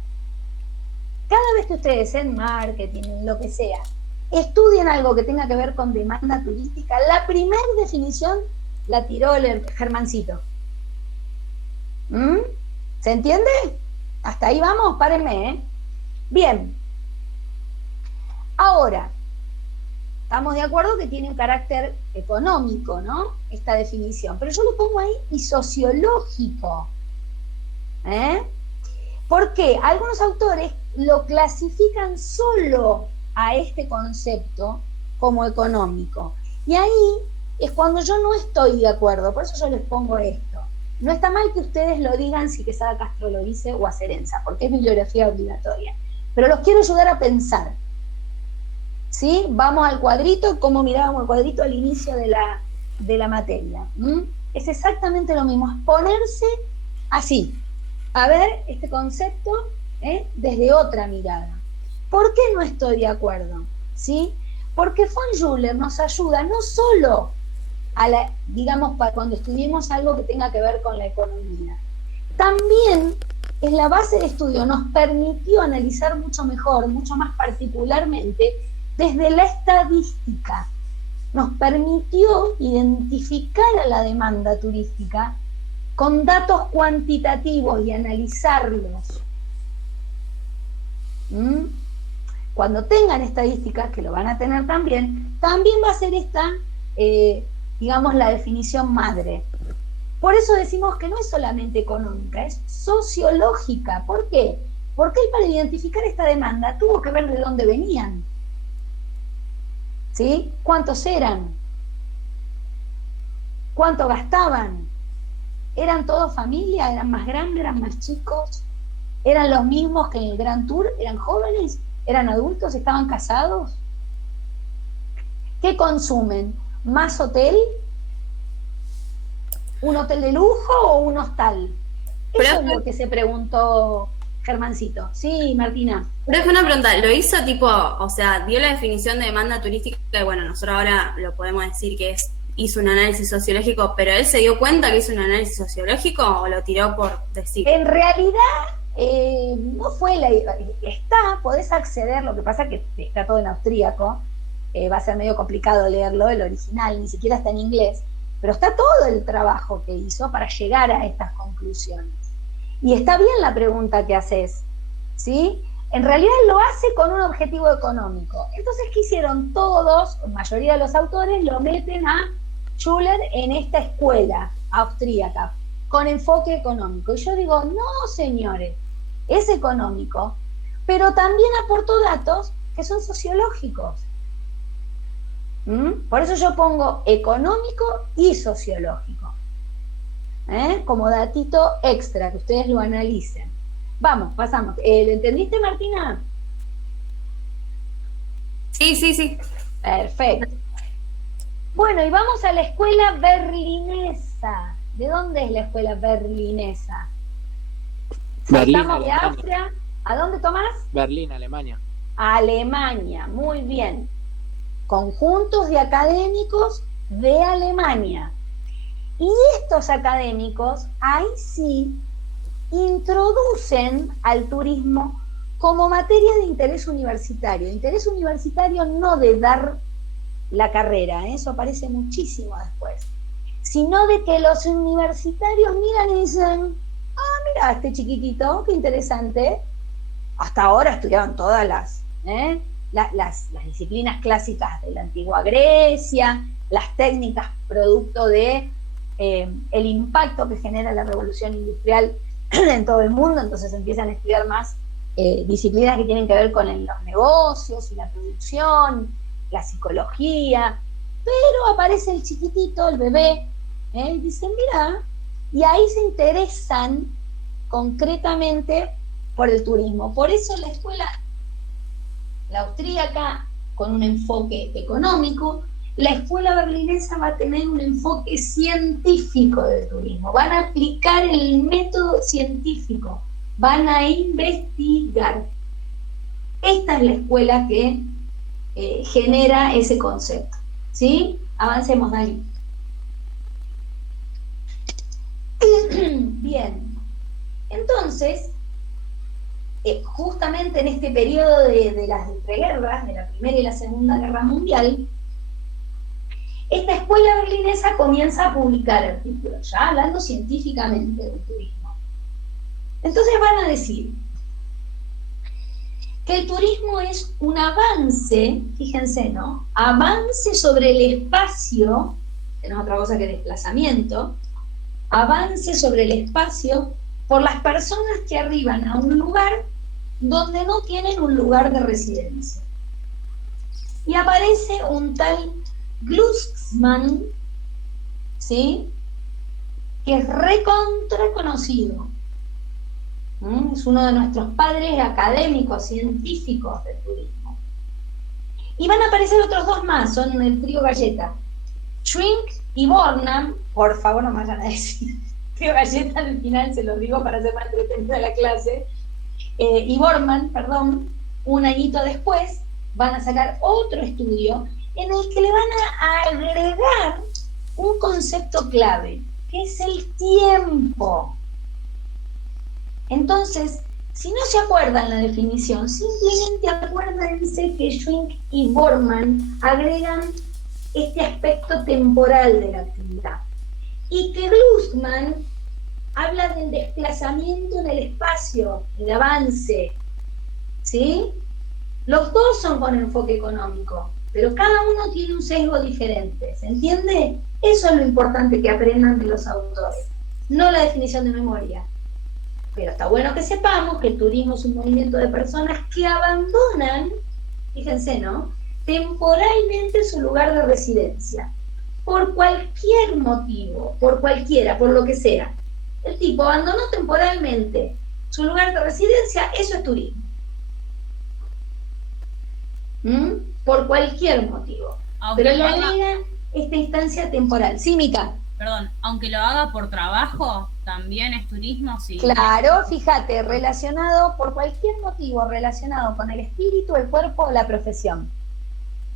Cada vez que ustedes en marketing, en lo que sea, estudien algo que tenga que ver con demanda turística, la primera definición la tiró el Germancito. ¿Se entiende? Hasta ahí vamos, párenme, Bien. Ahora, estamos de acuerdo que tiene un carácter económico, ¿no? Esta definición. Pero yo lo pongo ahí y sociológico. Porque algunos autores lo clasifican solo a este concepto como económico. Y ahí es cuando yo no estoy de acuerdo. Por eso yo les pongo esto. No está mal que ustedes lo digan si Quesada Castro lo dice o a Cerenza, porque es bibliografía obligatoria. Pero los quiero ayudar a pensar. ¿Sí? Vamos al cuadrito, como mirábamos el cuadrito al inicio de la materia. Es exactamente lo mismo, es ponerse así, a ver este concepto desde otra mirada. ¿Por qué no estoy de acuerdo? ¿Sí? Porque von Schuller nos ayuda no solo a digamos, para cuando estudiemos algo que tenga que ver con la economía. También en la base de estudio nos permitió analizar mucho mejor, mucho más particularmente, desde la estadística. Nos permitió identificar a la demanda turística con datos cuantitativos y analizarlos. Cuando tengan estadísticas, que lo van a tener también va a ser esta, digamos, la definición madre. Por eso decimos que no es solamente económica, es sociológica. ¿Por qué? Porque él, para identificar esta demanda, tuvo que ver de dónde venían. ¿Sí? ¿Cuántos eran? ¿Cuánto gastaban? ¿Eran todos familia? ¿Eran más grandes? ¿Eran más chicos? ¿Eran los mismos que en el Grand Tour? ¿Eran jóvenes? ¿Eran adultos? ¿Estaban casados? ¿Qué consumen? ¿Más hotel? ¿Un hotel de lujo o un hostal? Eso es lo que se preguntó Germancito. Sí, Martina. Pero es una pregunta, ¿lo hizo tipo, o sea, dio la definición de demanda turística y bueno, nosotros ahora lo podemos decir que hizo un análisis sociológico, pero él se dio cuenta que hizo un análisis sociológico o lo tiró por decir? En realidad, no fue podés acceder, lo que pasa que está todo en austríaco, va a ser medio complicado leerlo, el original, ni siquiera está en inglés, pero está todo el trabajo que hizo para llegar a estas conclusiones. Y está bien la pregunta que haces, ¿sí? En realidad lo hace con un objetivo económico. Entonces, ¿qué hicieron todos? La mayoría de los autores lo meten a Schuller en esta escuela austríaca, con enfoque económico. Y yo digo, no, señores, es económico, pero también aportó datos que son sociológicos. Por eso yo pongo económico y sociológico. Como datito extra, que ustedes lo analicen. Vamos, pasamos. ¿Lo entendiste, Martina? Sí. Perfecto. Bueno, y vamos a la escuela berlinesa. ¿De dónde es la escuela berlinesa? Berlín, Estamos de Austria. ¿A dónde, Tomás? Berlín, Alemania. Alemania, muy bien. Conjuntos de académicos de Alemania. Y estos académicos, ahí sí, introducen al turismo como materia de interés universitario. Interés universitario no de dar la carrera, eso aparece muchísimo después, sino de que los universitarios miran y dicen, mira, este chiquitito, qué interesante. Hasta ahora estudiaban todas las disciplinas clásicas de la antigua Grecia, las técnicas producto de el impacto que genera la revolución industrial en todo el mundo, entonces empiezan a estudiar más disciplinas que tienen que ver con los negocios y la producción, la psicología, pero aparece el chiquitito, el bebé, y dicen, mira, y ahí se interesan concretamente por el turismo. Por eso la escuela, la austríaca, con un enfoque económico, la escuela berlinesa va a tener un enfoque científico del turismo, van a aplicar el método científico, van a investigar. Esta es la escuela que genera ese concepto, ¿sí? Avancemos, Dani. Bien, entonces, justamente en este periodo de las entreguerras, de la Primera y la Segunda Guerra Mundial, esta escuela berlinesa comienza a publicar artículos, ya hablando científicamente del turismo. Entonces van a decir que el turismo es un avance, fíjense, ¿no? Avance sobre el espacio, que no es otra cosa que desplazamiento, avance sobre el espacio por las personas que arriban a un lugar donde no tienen un lugar de residencia. Y aparece un tal Glucksmann, ¿sí? Que es recontra conocido. Es uno de nuestros padres académicos, científicos del turismo. Y van a aparecer otros dos más, son el trío Galleta. Schwink y Bornam, por favor no me vayan a decir, trío Galleta al final se los digo para hacer más entretenida la clase, y Bormann, perdón, un añito después, van a sacar otro estudio en el que le van a agregar un concepto clave, que es el tiempo. Entonces, si no se acuerdan la definición, simplemente acuérdense que Schwink y Bormann agregan este aspecto temporal de la actividad. Y que Glucksmann habla del desplazamiento en el espacio, el avance, ¿sí? Los dos son con enfoque económico, pero cada uno tiene un sesgo diferente, ¿se entiende? Eso es lo importante que aprendan de los autores, no la definición de memoria. Pero está bueno que sepamos que el turismo es un movimiento de personas que abandonan, fíjense, ¿no?, temporalmente su lugar de residencia, por cualquier motivo, por cualquiera, por lo que sea. El tipo abandonó temporalmente su lugar de residencia, eso es turismo. Por cualquier motivo. Aunque pero le agrega esta instancia temporal. Sí, Mica. Perdón, aunque lo haga por trabajo, también es turismo, sí. Claro, fíjate, relacionado por cualquier motivo, relacionado con el espíritu, el cuerpo o la profesión.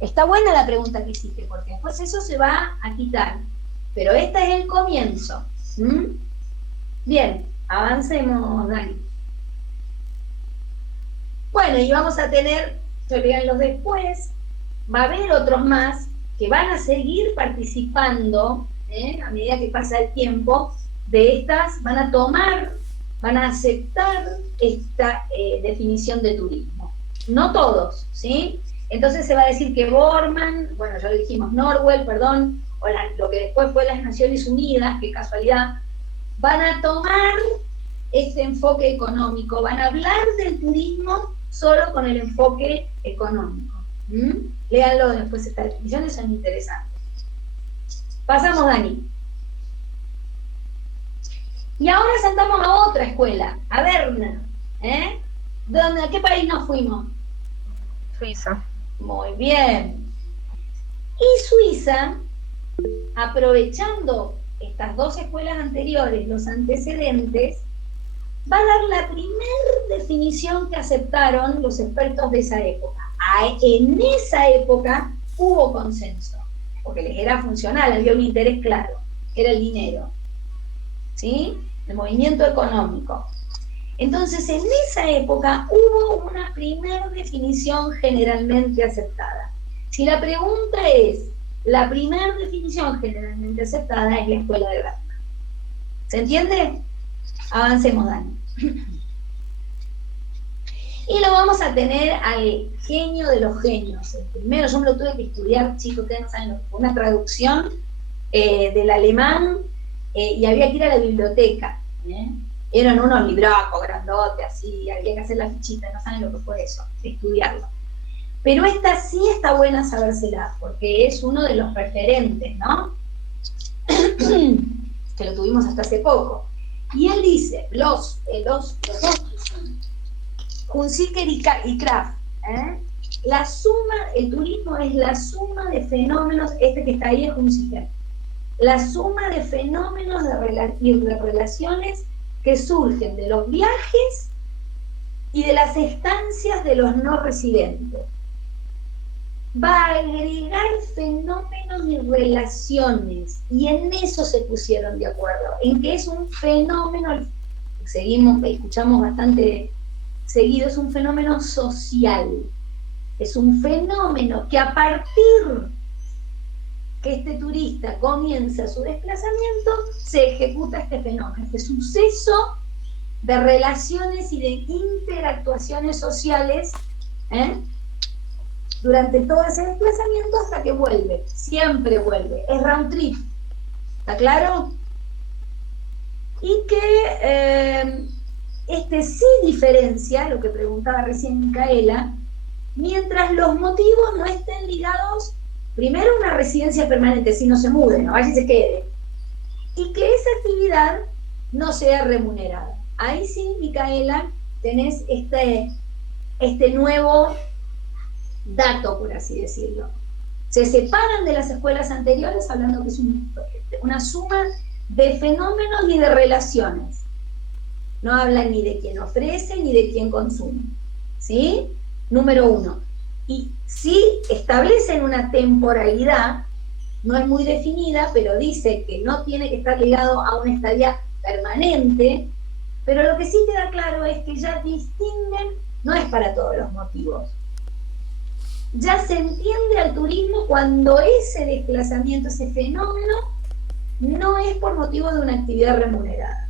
Está buena la pregunta que hiciste, porque después eso se va a quitar. Pero este es el comienzo. Bien, avancemos, Dani. Bueno, y vamos a tener, los después, va a haber otros más que van a seguir participando, a medida que pasa el tiempo, de estas, van a tomar, van a aceptar esta definición de turismo. No todos, ¿sí? Entonces se va a decir que Bormann, bueno, ya lo dijimos, Norwell, perdón, o lo que después fue las Naciones Unidas, qué casualidad, van a tomar este enfoque económico, van a hablar del turismo solo con el enfoque económico. Léanlo después, estas definiciones son interesantes. Pasamos, Dani. Y ahora saltamos a otra escuela, a Berna. ¿A qué país nos fuimos? Suiza. Muy bien. Y Suiza, aprovechando estas dos escuelas anteriores, los antecedentes, va a dar la primera definición que aceptaron los expertos de esa época. En esa época hubo consenso, porque les era funcional, había un interés claro, que era el dinero, ¿sí? El movimiento económico. Entonces, en esa época hubo una primera definición generalmente aceptada. Si la pregunta es, la primera definición generalmente aceptada es la escuela de Berna. ¿Se entiende? Avancemos, Dani. Y lo vamos a tener al genio de los genios. El primero, yo me lo tuve que estudiar, chicos, ustedes no saben lo que fue, una traducción del alemán, y había que ir a la biblioteca. Eran unos libracos grandotes, así, había que hacer la fichita, no saben lo que fue eso, estudiarlo. Pero esta sí está buena sabérsela, porque es uno de los referentes, ¿no? Que lo tuvimos hasta hace poco. Y él dice, los dos, Hunziker y Kraft, la suma, el turismo es la suma de fenómenos, este que está ahí es Hunziker, la suma de fenómenos y de relaciones que surgen de los viajes y de las estancias de los no residentes. Va a agregar fenómenos y relaciones, y en eso se pusieron de acuerdo, en que es un fenómeno, escuchamos bastante seguido, es un fenómeno social, es un fenómeno que a partir que este turista comienza su desplazamiento, se ejecuta este fenómeno, este suceso de relaciones y de interactuaciones sociales, durante todo ese desplazamiento hasta que vuelve, siempre vuelve, es round trip, ¿está claro? Y que este sí diferencia, lo que preguntaba recién Micaela, mientras los motivos no estén ligados primero a una residencia permanente, si no se mude, no vaya y se quede, y que esa actividad no sea remunerada. Ahí sí, Micaela, tenés este nuevo dato, por así decirlo. Se separan de las escuelas anteriores hablando que es una suma de fenómenos y de relaciones. No hablan ni de quién ofrece ni de quién consume, ¿sí? Número uno. Y sí establecen una temporalidad, no es muy definida, pero dice que no tiene que estar ligado a una estadía permanente, pero lo que sí queda claro es que ya distinguen, no es para todos los motivos. Ya se entiende al turismo cuando ese desplazamiento, ese fenómeno, no es por motivo de una actividad remunerada.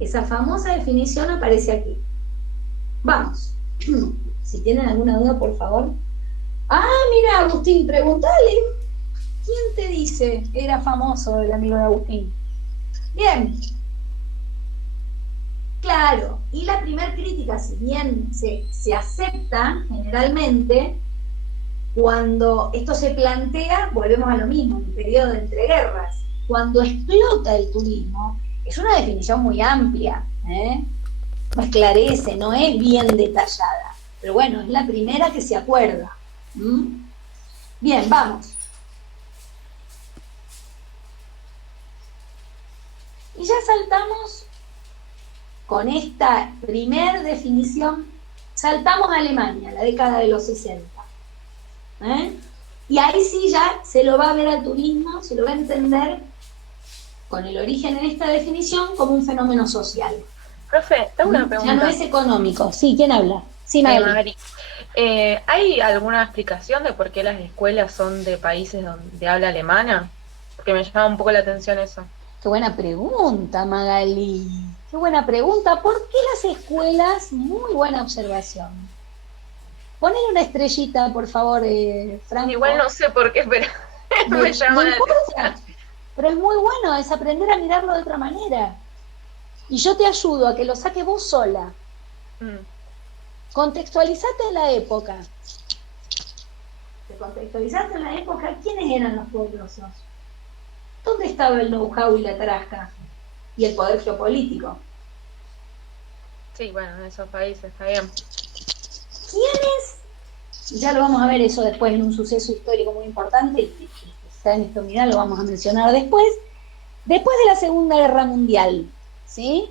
Esa famosa definición aparece aquí. Vamos. Si tienen alguna duda, por favor. Ah, mira, Agustín, pregúntale. ¿Quién te dice que era famoso el amigo de Agustín? Bien. Claro, y la primera crítica, si bien se acepta generalmente, cuando esto se plantea, volvemos a lo mismo, en el periodo de entreguerras, cuando explota el turismo, es una definición muy amplia, no esclarece, no es bien detallada, pero bueno, es la primera que se acuerda. Bien, vamos. Y ya saltamos. Con esta primer definición, saltamos a Alemania, la década de los 60. Y ahí sí ya se lo va a ver al turismo, se lo va a entender con el origen en esta definición como un fenómeno social. Profe, tengo una pregunta. Ya no es económico. Sí, ¿quién habla? Sí, Magali. ¿Hay alguna explicación de por qué las escuelas son de países donde habla alemana? Porque me llama un poco la atención eso. Qué buena pregunta, Magali. Qué buena pregunta. ¿Por qué las escuelas? Muy buena observación. Ponle una estrellita, por favor, Franco. Igual no sé por qué, pero me llama la atención. Pero es muy bueno, es aprender a mirarlo de otra manera. Y yo te ayudo a que lo saques vos sola. Contextualizate en la época. ¿Te contextualizaste en la época? ¿Quiénes eran los poderosos? ¿Dónde estaba el know-how y la tarasca? Y el poder geopolítico. Sí, bueno, en esos países, está bien. ¿Quiénes? Ya lo vamos a ver eso después en un suceso histórico muy importante, y que está en esta unidad, lo vamos a mencionar después. Después de la Segunda Guerra Mundial, ¿sí?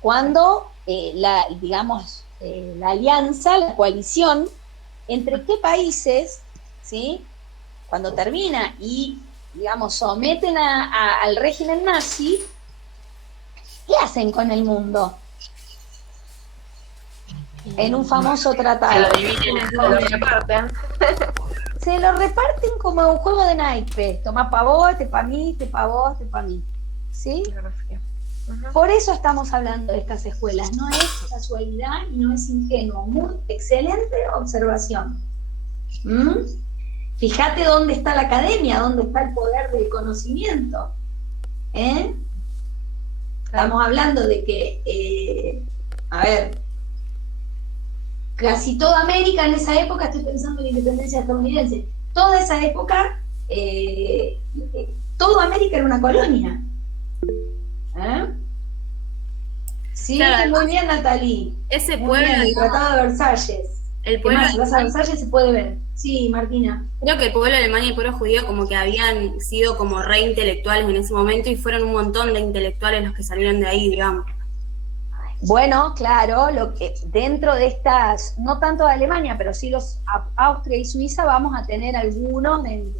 Cuando la alianza, la coalición, ¿entre qué países, ¿sí? Cuando termina y, digamos, someten al régimen nazi, ¿qué hacen con el mundo? En un famoso tratado. Se lo dividen, se lo reparten. Se lo reparten como un juego de naipes. Tomás pa' vos, este pa' mí, este pa' vos, este pa' mí. ¿Sí? Por eso estamos hablando de estas escuelas. No es casualidad y no es ingenuo. Muy excelente observación. Fíjate dónde está la academia, dónde está el poder del conocimiento. Estamos hablando de que, casi toda América en esa época, estoy pensando en la independencia estadounidense, toda esa época, toda América era una colonia. Sí, claro, muy bien, Natalie. Ese Muy pueblo, bien, el digamos, Tratado de Versalles. el pueblo Si vas a Versalles se puede ver. Sí, Martina. creo que el pueblo alemán y el pueblo judío como que habían sido como re intelectuales en ese momento y fueron un montón de intelectuales los que salieron de ahí, digamos. Bueno, claro, lo que dentro de estas, no tanto de Alemania, pero sí los Austria y Suiza, vamos a tener algunos de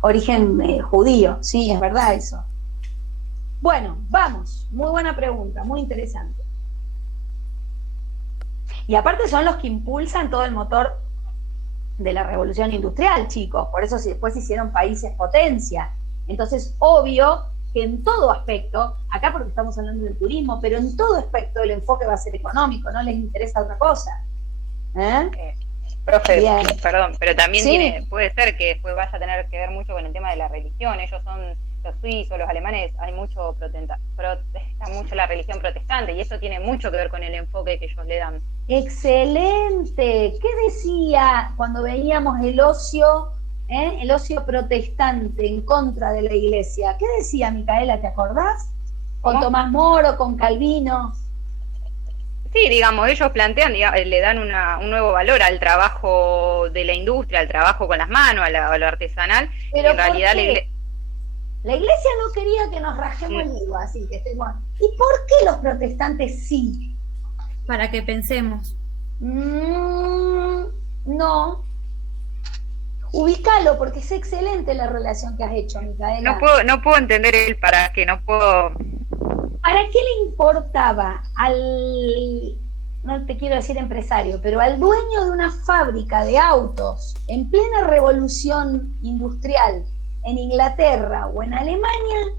origen judío. Sí, es verdad eso. Bueno, vamos. Muy buena pregunta, muy interesante. Y aparte son los que impulsan todo el motor de la revolución industrial, chicos. Por eso después se hicieron países potencia. Entonces, obvio que en todo aspecto, acá porque estamos hablando del turismo, pero en todo aspecto el enfoque va a ser económico, no les interesa otra cosa. Profe, Bien. perdón, pero también Sí. puede ser que después vaya a tener que ver mucho con el tema de la religión. Ellos son los suizos, los alemanes, hay mucho protesta mucho la religión protestante y eso tiene mucho que ver con el enfoque que ellos le dan. Excelente. ¿Qué decía cuando veíamos el ocio protestante en contra de la iglesia? ¿Qué decía, Micaela? ¿Te acordás? Con ¿Cómo? Tomás Moro, con Calvino. Sí, digamos, ellos plantean, le dan un nuevo valor al trabajo de la industria, al trabajo con las manos, a lo artesanal. Pero y en realidad la iglesia no quería que nos rajemos el higo, así que estemos. ¿Y por qué los protestantes sí? Para que pensemos. No. Ubícalo, porque es excelente la relación que has hecho, Micaela. no puedo entender el para qué, no puedo. ¿Para qué le importaba no te quiero decir empresario, pero al dueño de una fábrica de autos en plena revolución industrial en Inglaterra o en Alemania,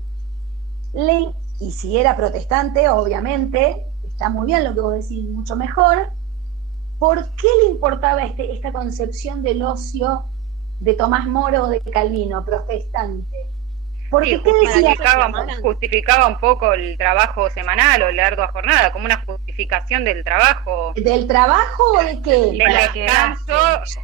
y si era protestante, obviamente, está muy bien lo que vos decís, mucho mejor, ¿por qué le importaba esta concepción del ocio de Tomás Moro o de Calvino, protestante? Porque Sí, ¿qué decía? justificaba un poco el trabajo semanal o la ardua jornada, como una justificación del trabajo. ¿Del trabajo o de qué? Del descanso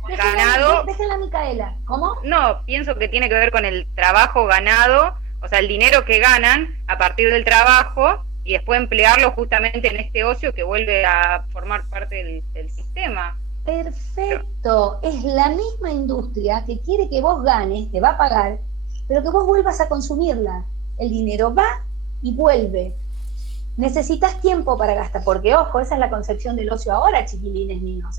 ganado. Déjenla, Micaela. ¿Cómo? No, pienso que tiene que ver con el trabajo ganado, o sea, el dinero que ganan a partir del trabajo y después emplearlo justamente en este ocio que vuelve a formar parte del sistema. Perfecto. Es la misma industria que quiere que vos ganes, te va a pagar, pero que vos vuelvas a consumirla. El dinero va y vuelve. Necesitas tiempo para gastar, porque ojo, esa es la concepción del ocio ahora, chiquilines míos,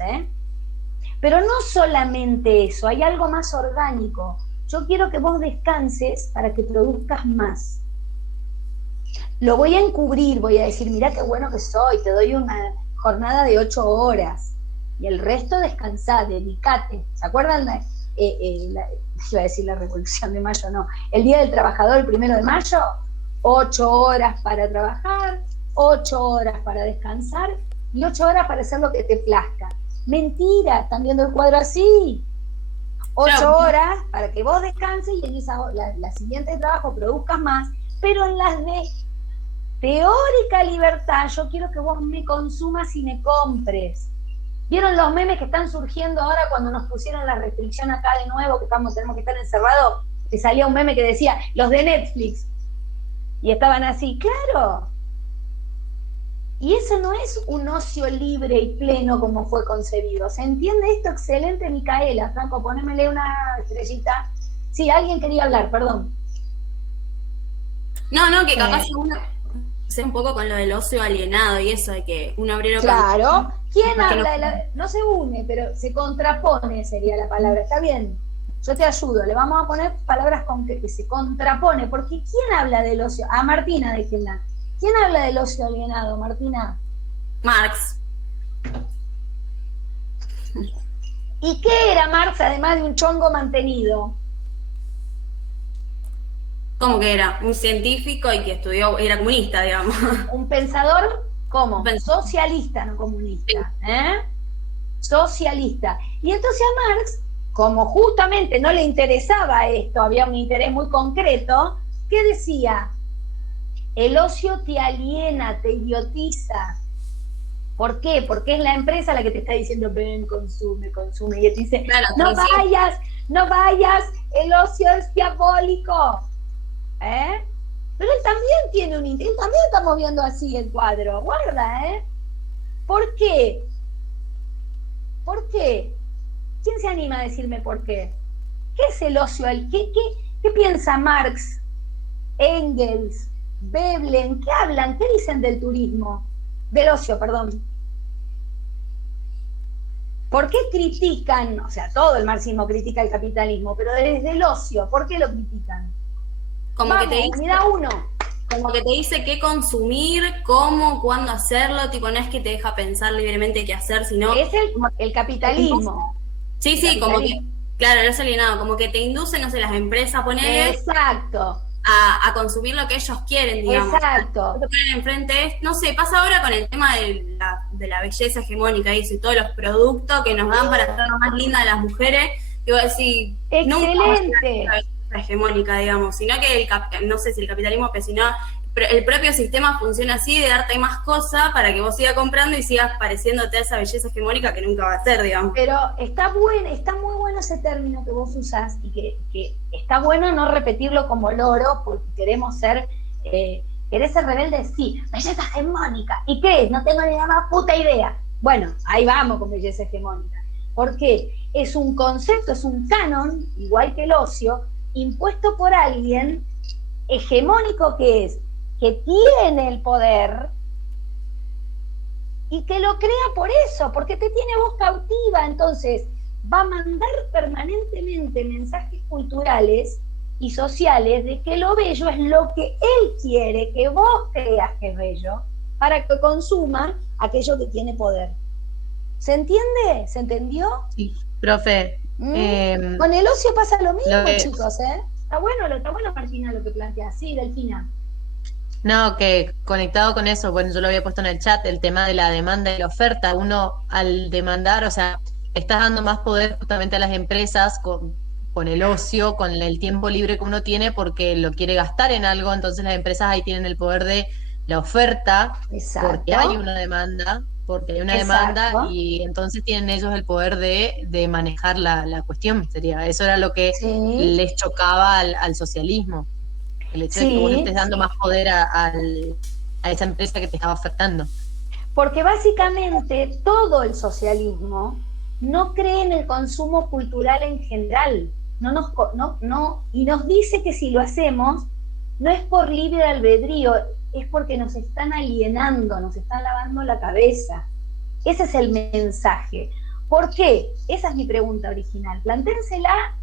Pero no solamente eso, hay algo más orgánico. Yo quiero que vos descanses para que produzcas más. Lo voy a encubrir, voy a decir, mirá qué bueno que soy, te doy una jornada de 8 horas, y el resto descansá, dedicate. ¿Se acuerdan? Iba a decir la Revolución de Mayo, no. El Día del Trabajador, el 1 de mayo, 8 horas para trabajar, 8 horas para descansar y 8 horas para hacer lo que te plazca. Mentira, están viendo el cuadro así. 8 horas para que vos descanses y en la siguiente de trabajo produzcas más, pero en las de teórica libertad yo quiero que vos me consumas y me compres. ¿Vieron los memes que están surgiendo ahora cuando nos pusieron la restricción acá de nuevo, que tenemos que estar encerrados? Que salía un meme que decía, los de Netflix. Y estaban así, claro. Y eso no es un ocio libre y pleno como fue concebido. ¿Se entiende esto? Excelente, Micaela. Franco, ponémele una estrellita. Sí, alguien quería hablar, perdón. No, que capaz uno sea un poco con lo del ocio alienado y eso de que un obrero... Claro. ¿Quién porque habla no se une, pero se contrapone sería la palabra? Está bien, yo te ayudo, le vamos a poner palabras con que se contrapone, porque ¿quién habla del ocio? A Martina, déjenla. ¿Quién habla del ocio alienado, Martina? Marx. ¿Y qué era Marx además de un chongo mantenido? ¿Cómo que era? Un científico y que estudió, era comunista, digamos. Un pensador, ¿cómo? Socialista, no comunista. Socialista. Y entonces a Marx, como justamente no le interesaba esto, había un interés muy concreto, ¿qué decía? El ocio te aliena, te idiotiza. ¿Por qué? Porque es la empresa la que te está diciendo, ven, consume, consume. Y él dice, claro, no vayas, el ocio es diabólico. Pero él también tiene un interés, él también está moviendo así el cuadro. Guarda, ¿Por qué? ¿Por qué? ¿Quién se anima a decirme por qué? ¿Qué es el ocio? ¿Qué piensa Marx, Engels, Veblen? ¿Qué hablan? ¿Qué dicen del turismo? Del ocio, perdón. ¿Por qué critican? O sea, todo el marxismo critica el capitalismo, pero desde el ocio, ¿por qué lo critican? Como Vamos, que te dice, mira uno. Como que te dice qué consumir, cómo, cuándo hacerlo, tipo, no es que te deja pensar libremente qué hacer, sino... Es el capitalismo. Sí, como que, claro, no es alienado, como que te inducen, no sé, las empresas, poner... Exacto. A consumir lo que ellos quieren, digamos. Exacto. Enfrente, no sé, pasa ahora con el tema de la belleza hegemónica, y todos los productos que nos dan para hacer más lindas a las mujeres, y vos decís, excelente. Hegemónica, digamos, sino que no sé si el capitalismo, pero sino el propio sistema funciona así, de darte más cosas para que vos sigas comprando y sigas pareciéndote a esa belleza hegemónica que nunca va a ser, digamos. Pero está muy bueno ese término que vos usás y que está bueno no repetirlo como loro porque querés ser rebelde, sí, belleza hegemónica. ¿Y qué es? No tengo ni la más puta idea. Bueno, ahí vamos con belleza hegemónica. Porque es un concepto, es un canon, igual que el ocio, impuesto por alguien hegemónico que tiene el poder y que lo crea por eso, porque te tiene vos cautiva, entonces va a mandar permanentemente mensajes culturales y sociales de que lo bello es lo que él quiere que vos creas que es bello, para que consuma aquello que tiene poder. ¿Se entiende? ¿Se entendió? Sí, profe. Con el ocio pasa lo mismo, chicos, Está bueno, Martina, lo que planteas. Sí, Delfina. No, que conectado con eso, bueno, yo lo había puesto en el chat, el tema de la demanda y la oferta. Uno, al demandar, o sea, estás dando más poder justamente a las empresas con el ocio, con el tiempo libre que uno tiene, porque lo quiere gastar en algo, entonces las empresas ahí tienen el poder de la oferta, porque hay una demanda. Y entonces tienen ellos el poder de manejar la cuestión. Eso era lo que les chocaba al socialismo, el hecho de que vos estés dando más poder a esa empresa que te estaba ofertando. Porque básicamente todo el socialismo no cree en el consumo cultural en general, y nos dice que si lo hacemos no es por libre albedrío, es porque nos están alienando, nos están lavando la cabeza. Ese es el mensaje. ¿Por qué? Esa es mi pregunta original. Plantéensela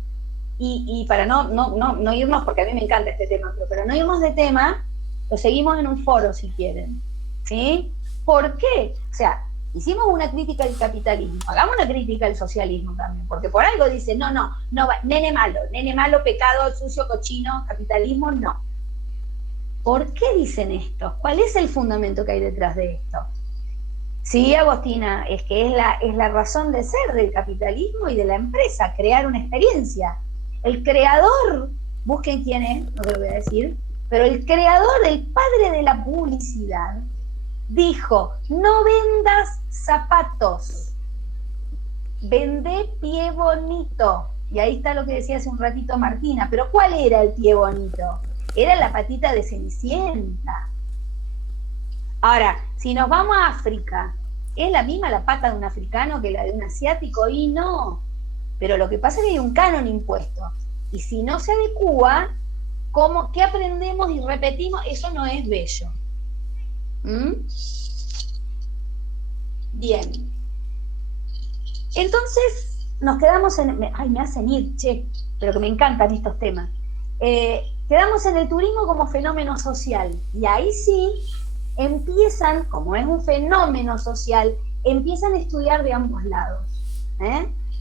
y para no irnos, porque a mí me encanta este tema, pero para no irnos de tema, lo seguimos en un foro si quieren. ¿Sí? ¿Por qué? O sea, hicimos una crítica al capitalismo, hagamos una crítica al socialismo también, porque por algo dice, no, nene malo, pecado, sucio, cochino, capitalismo, no. ¿Por qué dicen esto? ¿Cuál es el fundamento que hay detrás de esto? Sí, Agostina, es que es la razón de ser del capitalismo y de la empresa, crear una experiencia. El creador, busquen quién es, no te lo voy a decir, pero el creador, el padre de la publicidad, dijo, no vendas zapatos, vende pie bonito. Y ahí está lo que decía hace un ratito Martina, pero ¿cuál era el pie bonito? Era la patita de Cenicienta. Ahora, si nos vamos a África, ¿es la misma la pata de un africano que la de un asiático? Y no. Pero lo que pasa es que hay un canon impuesto. Y si no se adecúa, ¿qué aprendemos y repetimos? Eso no es bello. Bien. Entonces, nos quedamos en... Ay, me hacen ir, pero que me encantan estos temas. Quedamos en el turismo como fenómeno social. Y ahí sí empiezan, como es un fenómeno social, empiezan a estudiar de ambos lados.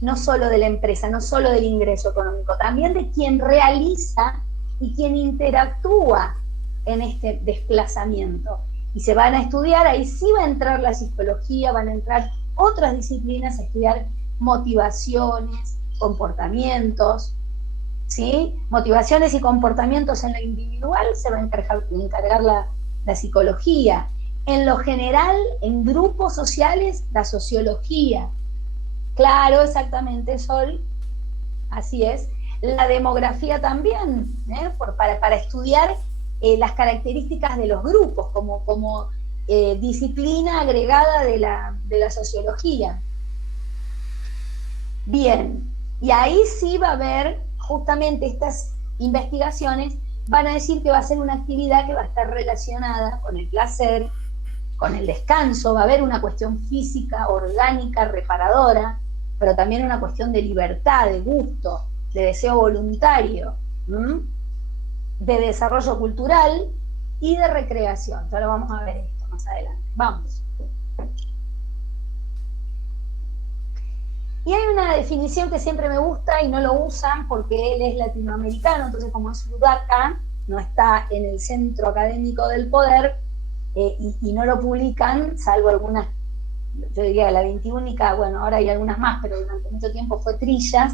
No solo de la empresa, no solo del ingreso económico, también de quien realiza y quien interactúa en este desplazamiento. Y se van a estudiar, ahí sí va a entrar la psicología, van a entrar otras disciplinas a estudiar motivaciones, comportamientos, ¿sí? Motivaciones y comportamientos en lo individual se va a encargar la psicología. En lo general, en grupos sociales, la sociología. Claro, exactamente, Sol, así es. La demografía también, para estudiar las características de los grupos como disciplina agregada de la sociología. Bien, y ahí sí va a haber justamente estas investigaciones, van a decir que va a ser una actividad que va a estar relacionada con el placer, con el descanso, va a haber una cuestión física, orgánica, reparadora, pero también una cuestión de libertad, de gusto, de deseo voluntario, de desarrollo cultural y de recreación. Ya lo vamos a ver esto más adelante. Vamos. Y hay una definición que siempre me gusta y no lo usan porque él es latinoamericano, entonces como es sudaca, no está en el centro académico del poder, y no lo publican, salvo algunas, yo diría la 21, bueno, ahora hay algunas más, pero durante mucho tiempo fue Trillas,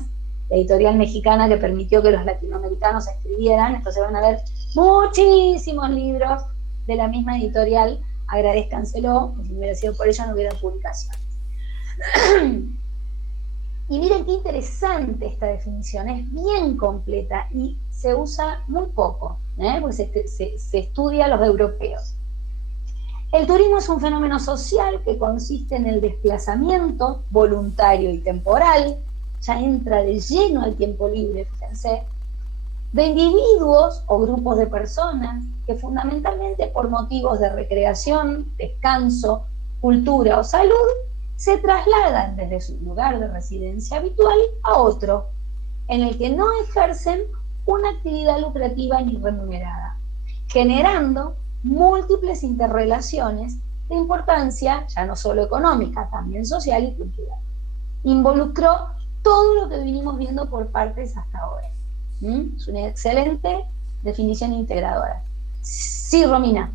la editorial mexicana que permitió que los latinoamericanos escribieran, entonces van a ver muchísimos libros de la misma editorial, agradezcanselo, si no hubiera sido por ello no hubiera publicaciones. Y miren qué interesante esta definición, es bien completa y se usa muy poco, porque se estudia a los europeos. El turismo es un fenómeno social que consiste en el desplazamiento voluntario y temporal, ya entra de lleno al tiempo libre, fíjense, de individuos o grupos de personas que fundamentalmente por motivos de recreación, descanso, cultura o salud, se trasladan desde su lugar de residencia habitual a otro, en el que no ejercen una actividad lucrativa ni remunerada, generando múltiples interrelaciones de importancia, ya no solo económica, también social y cultural. Involucró todo lo que venimos viendo por partes hasta ahora. Es una excelente definición integradora. Sí, Romina.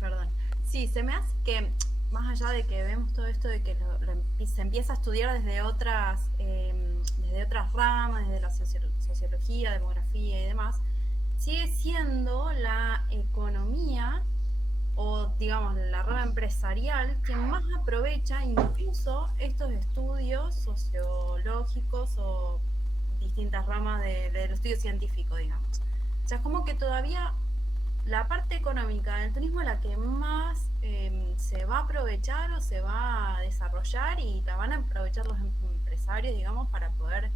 Perdón. Sí, se me hace que, más allá de que vemos todo esto de que se empieza a estudiar desde otras ramas, desde la sociología, demografía y demás, sigue siendo la economía o digamos la rama empresarial quien más aprovecha incluso estos estudios sociológicos o distintas ramas del estudio científico, digamos. O sea, es como que todavía la parte económica del turismo es la que más se va a aprovechar o se va a desarrollar y la van a aprovechar los empresarios, digamos, para poder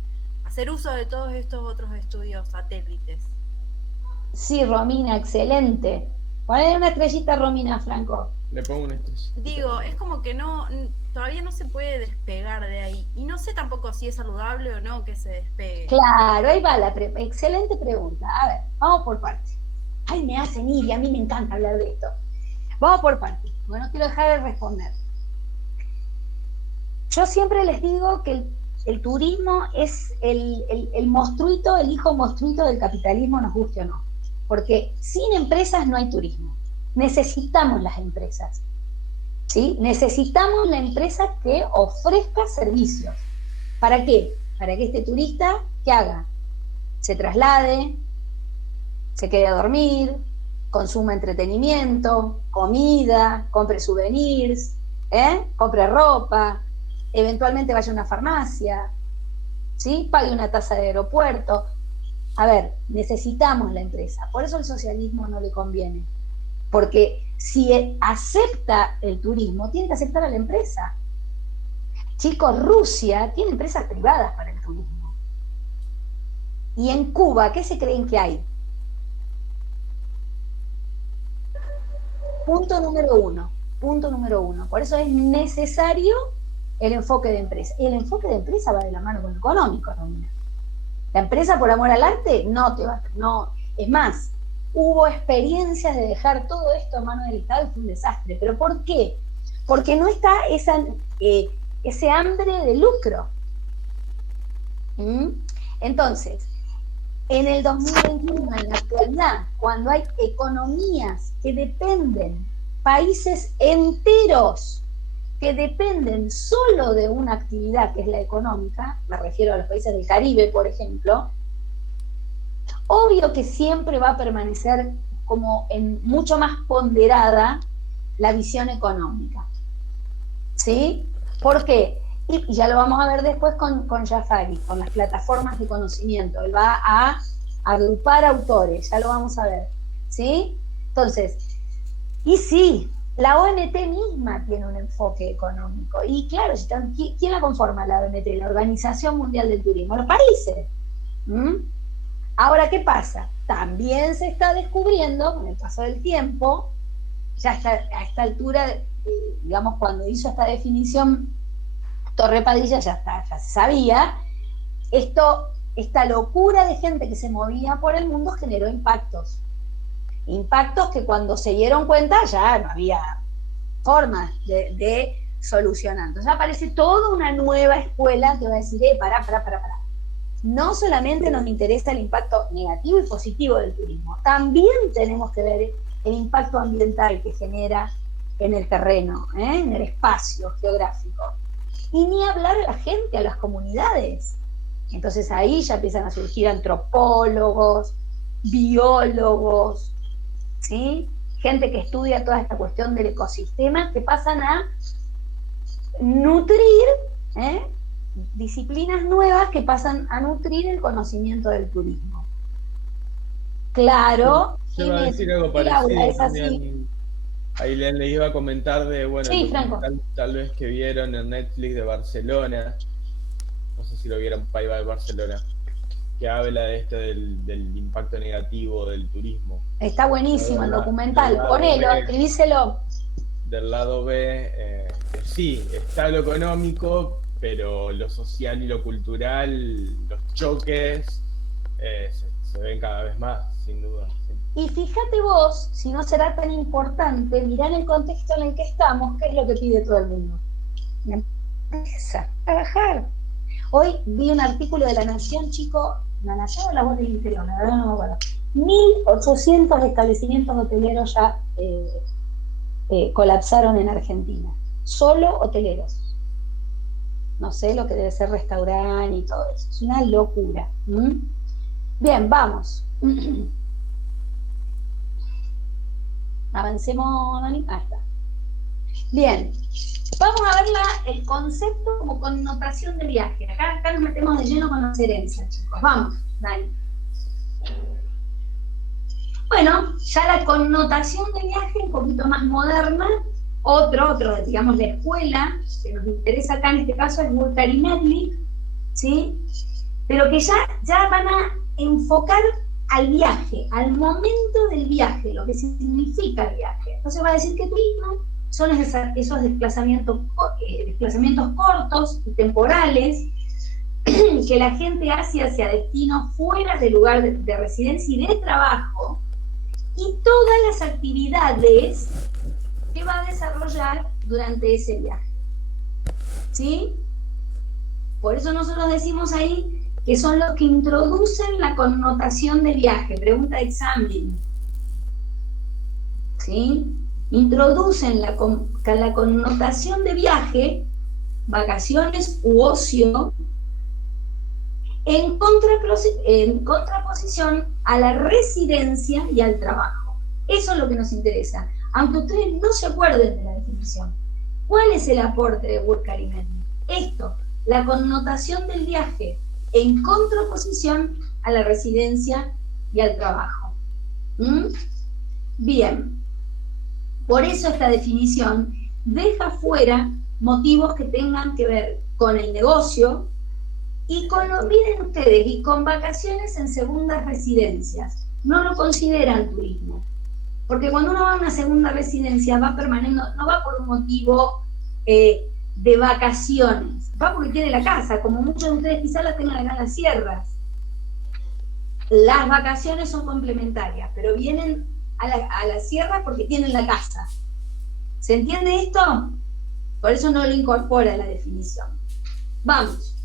hacer uso de todos estos otros estudios satélites. Sí, Romina, excelente. Ponle una estrellita a Romina, Franco. Le pongo una estrellita. Digo, es como que todavía no se puede despegar de ahí. Y no sé tampoco si es saludable o no que se despegue. Claro, ahí va excelente pregunta. A ver, vamos por partes. Ay, me hacen ir y a mí me encanta hablar de esto. Vamos por partes. Bueno, quiero dejar de responder. Yo siempre les digo que el turismo es el monstruito, el hijo monstruito del capitalismo, nos guste o no. Porque sin empresas no hay turismo. Necesitamos las empresas, ¿sí? Necesitamos la empresa que ofrezca servicios. ¿Para qué? Para que este turista, ¿qué haga? Se traslade, se quede a dormir, consuma entretenimiento, comida, compre souvenirs, compre ropa, eventualmente vaya a una farmacia, ¿sí? Pague una tasa de aeropuerto. A ver, necesitamos la empresa. Por eso el socialismo no le conviene. Porque si acepta el turismo, tiene que aceptar a la empresa. Chicos, Rusia tiene empresas privadas para el turismo. Y en Cuba, ¿qué se creen que hay? Punto número uno. Por eso es necesario el enfoque de empresa. Y el enfoque de empresa va de la mano con lo económico, Romina. La empresa por amor al arte no. Es más, hubo experiencias de dejar todo esto a mano del Estado y fue un desastre. ¿Pero por qué? Porque no está ese hambre de lucro. Entonces, en el 2021, en la actualidad, cuando hay economías que dependen, países enteros que dependen solo de una actividad que es la económica, me refiero a los países del Caribe, por ejemplo, obvio que siempre va a permanecer como en mucho más ponderada la visión económica. ¿Sí? ¿Por qué? Y ya lo vamos a ver después con Jafari, con las plataformas de conocimiento. Él va a agrupar autores, ya lo vamos a ver. ¿Sí? Entonces, y sí, la ONT misma tiene un enfoque económico. Y claro, ¿quién la conforma la ONT? La Organización Mundial del Turismo, los países. Ahora, ¿qué pasa? También se está descubriendo, con el paso del tiempo, ya a esta altura, digamos, cuando hizo esta definición Torre Padilla, ya se sabía, esta locura de gente que se movía por el mundo generó impactos que cuando se dieron cuenta ya no había forma de solucionar. Entonces aparece toda una nueva escuela que va a decir, pará. No solamente nos interesa el impacto negativo y positivo del turismo, también tenemos que ver el impacto ambiental que genera en el terreno, en el espacio geográfico. Y ni hablar a la gente, a las comunidades. Entonces ahí ya empiezan a surgir antropólogos, biólogos, ¿sí? Gente que estudia toda esta cuestión del ecosistema, que pasan a nutrir, disciplinas nuevas que pasan a nutrir el conocimiento del turismo. Claro, yo iba a decir algo parecido también. Ahí le iba a comentar de, bueno, sí, Franco. Tal vez que vieron en Netflix de Barcelona, no sé si lo vieron, Paiva de Barcelona, que habla de esto del impacto negativo del turismo. Está buenísimo el documental, ponelo, escribíselo. Del lado B, sí, está lo económico, pero lo social y lo cultural, los choques, se ven cada vez más, sin duda. Sí. Y fíjate vos, si no será tan importante, mirá en el contexto en el que estamos, qué es lo que pide todo el mundo. Empieza a trabajar. Hoy vi un artículo de La Nación, chico, La Nación o La Voz del Interior, la verdad no me acuerdo. 1.800 establecimientos hoteleros ya colapsaron en Argentina. Solo hoteleros. No sé lo que debe ser restaurante y todo eso. Es una locura. Bien, vamos. Avancemos, Dani. Ahí está. Bien. Vamos a ver el concepto como connotación de viaje. Acá nos metemos de lleno con las herencias, chicos. Vamos, Dani. Bueno, ya la connotación de viaje un poquito más moderna. Otro, digamos, la escuela que nos interesa acá en este caso es Burkhardt y Medley, ¿sí? Pero que ya van a enfocar al viaje, al momento del viaje, lo que significa el viaje. Entonces va a decir que turismo son esos desplazamientos cortos y temporales que la gente hace hacia destinos fuera del lugar de residencia y de trabajo, y todas las actividades que va a desarrollar durante ese viaje. ¿Sí? Por eso nosotros decimos ahí que son los que introducen la connotación de viaje. Pregunta de examen. ¿Sí? Introducen la connotación de viaje, vacaciones u ocio, en contraposición a la residencia y al trabajo. Eso es lo que nos interesa. Aunque ustedes no se acuerden de la definición. ¿Cuál es el aporte de Burkhardt y Medley? Esto, la connotación del viaje en contraposición a la residencia y al trabajo. Bien. Por eso esta definición deja fuera motivos que tengan que ver con el negocio y miren ustedes, y con vacaciones en segundas residencias. No lo consideran turismo. Porque cuando uno va a una segunda residencia va permaneciendo, no va por un motivo de vacaciones, va porque tiene la casa, como muchos de ustedes quizás la tengan acá en las sierras. Las vacaciones son complementarias, pero vienen a la sierra porque tienen la casa. ¿Se entiende esto? Por eso no lo incorpora la definición. Vamos.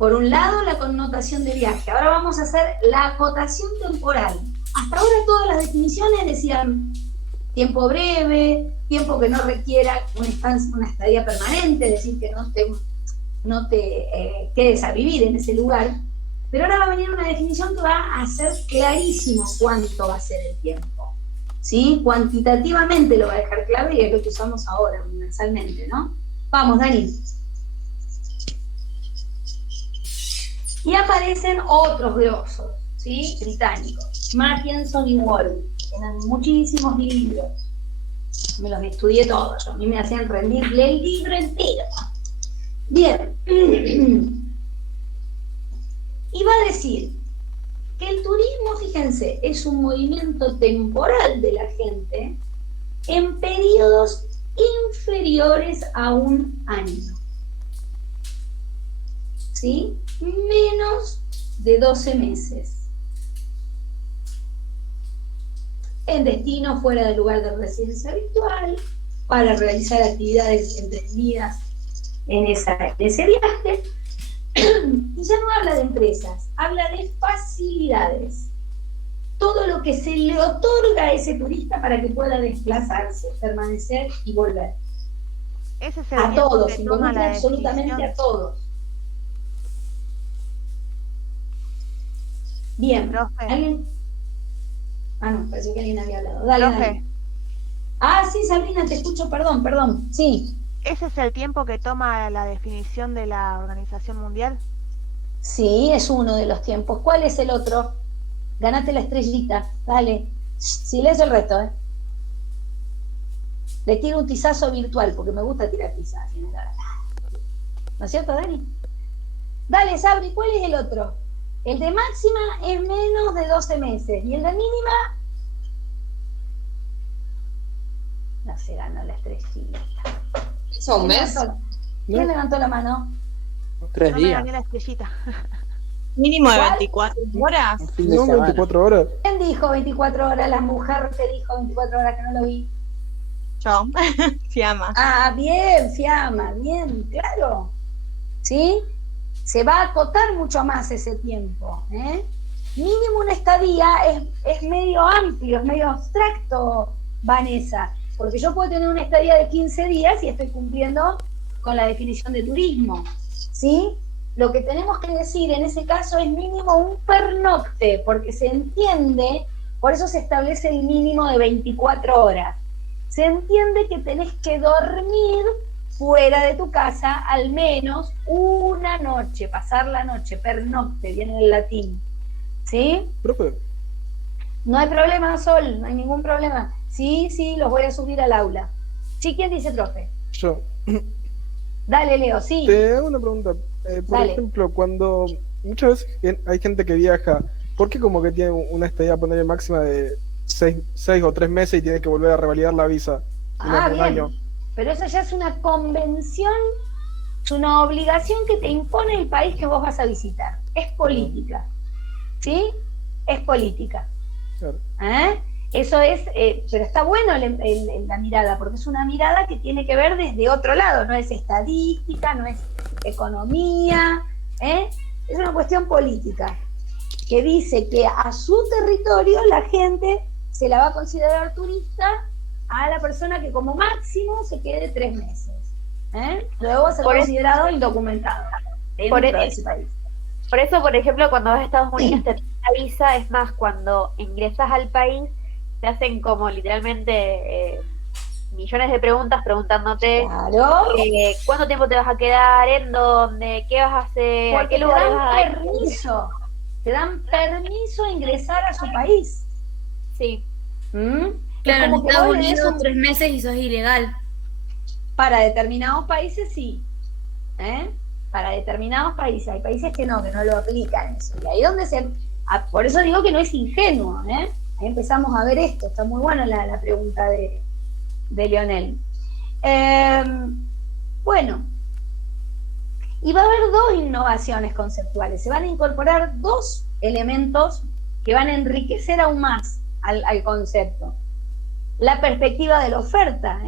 Por un lado, la connotación de viaje. Ahora vamos a hacer la acotación temporal. Hasta ahora todas las definiciones decían tiempo breve, tiempo que no requiera una estadía permanente, es decir, que no te quedes a vivir en ese lugar. Pero ahora va a venir una definición que va a hacer clarísimo cuánto va a ser el tiempo, ¿sí? Cuantitativamente lo va a dejar claro y es lo que usamos ahora universalmente, ¿no? Vamos, Dani. Y aparecen otros grosos, ¿sí? Británicos. Mackenson y Wall. Tienen muchísimos libros. Me los estudié todos. A mí me hacían rendir el libro entero. Bien. Y va a decir que el turismo, fíjense, es un movimiento temporal de la gente en periodos inferiores a un año. ¿Sí? Menos de 12 meses. En destino fuera del lugar de residencia habitual, para realizar actividades emprendidas en ese viaje. Y ya no habla de empresas, habla de facilidades. Todo lo que se le otorga a ese turista para que pueda desplazarse, permanecer y volver. Ese es el a todos, involucra absolutamente a todos. Bien, ¿alguien? Ah, no, pareció que alguien había hablado. Dale, dale. Ah, sí, Sabrina, te escucho, perdón, sí. ¿Ese es el tiempo que toma la definición de la Organización Mundial? Sí, es uno de los tiempos. ¿Cuál es el otro? Ganate la estrellita, dale. Silencio el resto, ¿eh? Le tiro un tizazo virtual, porque me gusta tirar tizazos. ¿No es cierto, Dani? Dale, Sabri, ¿cuál es el otro? El de máxima es menos de 12 meses. ¿Y el de mínima? No se ganó la estrellita. ¿Eso un mes? ¿Quién levantó la mano? 3 días. Me gané la estrellita. Mínimo de 24 horas. No, 24 horas. ¿Quién dijo 24 horas? La mujer que dijo 24 horas, que no lo vi. Yo. Fiamma. Ah, bien, Fiamma, bien, claro. ¿Sí? Se va a acotar mucho más ese tiempo, ¿eh? Mínimo una estadía es medio amplio, es medio abstracto, Vanessa, porque yo puedo tener una estadía de 15 días y estoy cumpliendo con la definición de turismo, ¿sí? Lo que tenemos que decir en ese caso es mínimo un pernocte, porque se entiende, por eso se establece el mínimo de 24 horas. Se entiende que tenés que dormir fuera de tu casa al menos una noche, pasar la noche, pernocte, viene del latín. ¿Sí? Profe. No hay problema, Sol, no hay ningún problema. Sí, los voy a subir al aula. ¿Sí? ¿Quién dice, profe? Yo. Dale, Leo, sí. Te hago una pregunta. Por Dale. ejemplo, cuando muchas veces hay gente que viaja, ¿por qué como que tiene una estadía ponerle máxima de 6 o 3 meses y tiene que volver a revalidar la visa? Bien. Año? Pero eso ya es una convención, es una obligación que te impone el país que vos vas a visitar. Es política. ¿Sí? Es política. Claro. Eso es, pero está bueno la mirada, porque es una mirada que tiene que ver desde otro lado, no es estadística, no es economía, es una cuestión política, que dice que a su territorio la gente se la va a considerar turista a la persona que como máximo se quede 3 meses. Luego va a ser considerado indocumentado dentro de ese país. Por eso, por ejemplo, cuando vas a Estados Unidos te piden la visa, es más, cuando ingresas al país te hacen como literalmente millones de preguntas preguntándote cuánto tiempo te vas a quedar, en dónde, qué vas a hacer, porque a qué lugar vas a ir. Te dan permiso a ingresar a su país. Sí. Claro, en Estados Unidos 3 meses y sos ilegal. Para determinados países sí. Para determinados países. Hay países que no lo aplican eso. Y ahí donde por eso digo que no es ingenuo, Ahí empezamos a ver esto. Está muy buena la pregunta de Leonel. Bueno. Y va a haber 2 innovaciones conceptuales. Se van a incorporar 2 elementos que van a enriquecer aún más al concepto. La perspectiva de la oferta,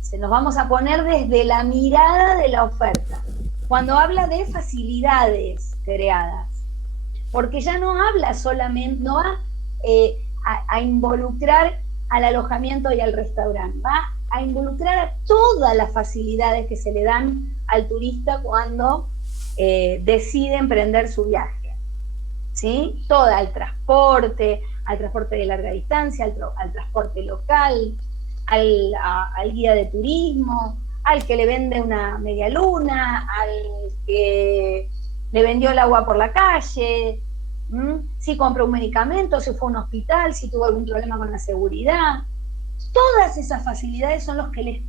Se nos vamos a poner desde la mirada de la oferta. cuando habla de facilidades creadas, porque ya no habla solamente, no va a involucrar al alojamiento y al restaurante, va a involucrar a todas las facilidades que se le dan al turista cuando decide emprender su viaje, ¿sí? Toda, al transporte de larga distancia, al transporte local, al guía de turismo, al que le vende una media luna, al que le vendió el agua por la calle, si compró un medicamento, si fue a un hospital, si tuvo algún problema con la seguridad. Todas esas facilidades son los que le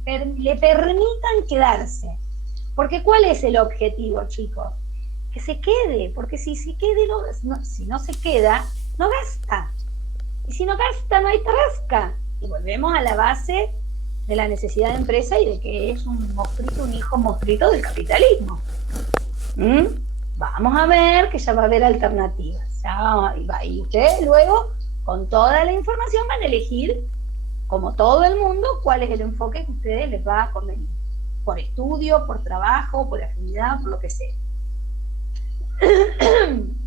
permitan quedarse. Porque ¿cuál es el objetivo, chicos? Que se quede, porque si no se queda, no gasta. Y si no gasta, no hay tarasca. Y volvemos a la base de la necesidad de empresa y de que es un hijo monstruito del capitalismo. Vamos a ver que ya va a haber alternativas. Y ustedes luego, con toda la información, van a elegir, como todo el mundo, cuál es el enfoque que a ustedes les va a convenir. Por estudio, por trabajo, por afinidad, por lo que sea.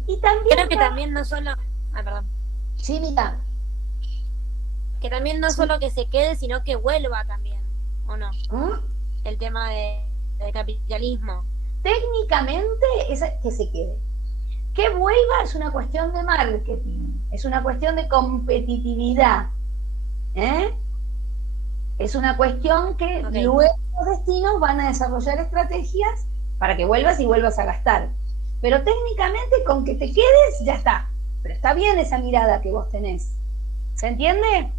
Y también creo que también no solo... perdón. Sí, mira. Que también no solo que se quede, sino que vuelva también, ¿o no? El tema de capitalismo. Técnicamente es que se quede. Que vuelva es una cuestión de marketing, es una cuestión de competitividad. Es una cuestión que luego los destinos van a desarrollar estrategias para que vuelvas y vuelvas a gastar. Pero técnicamente con que te quedes ya está. Pero está bien esa mirada que vos tenés. ¿Se entiende?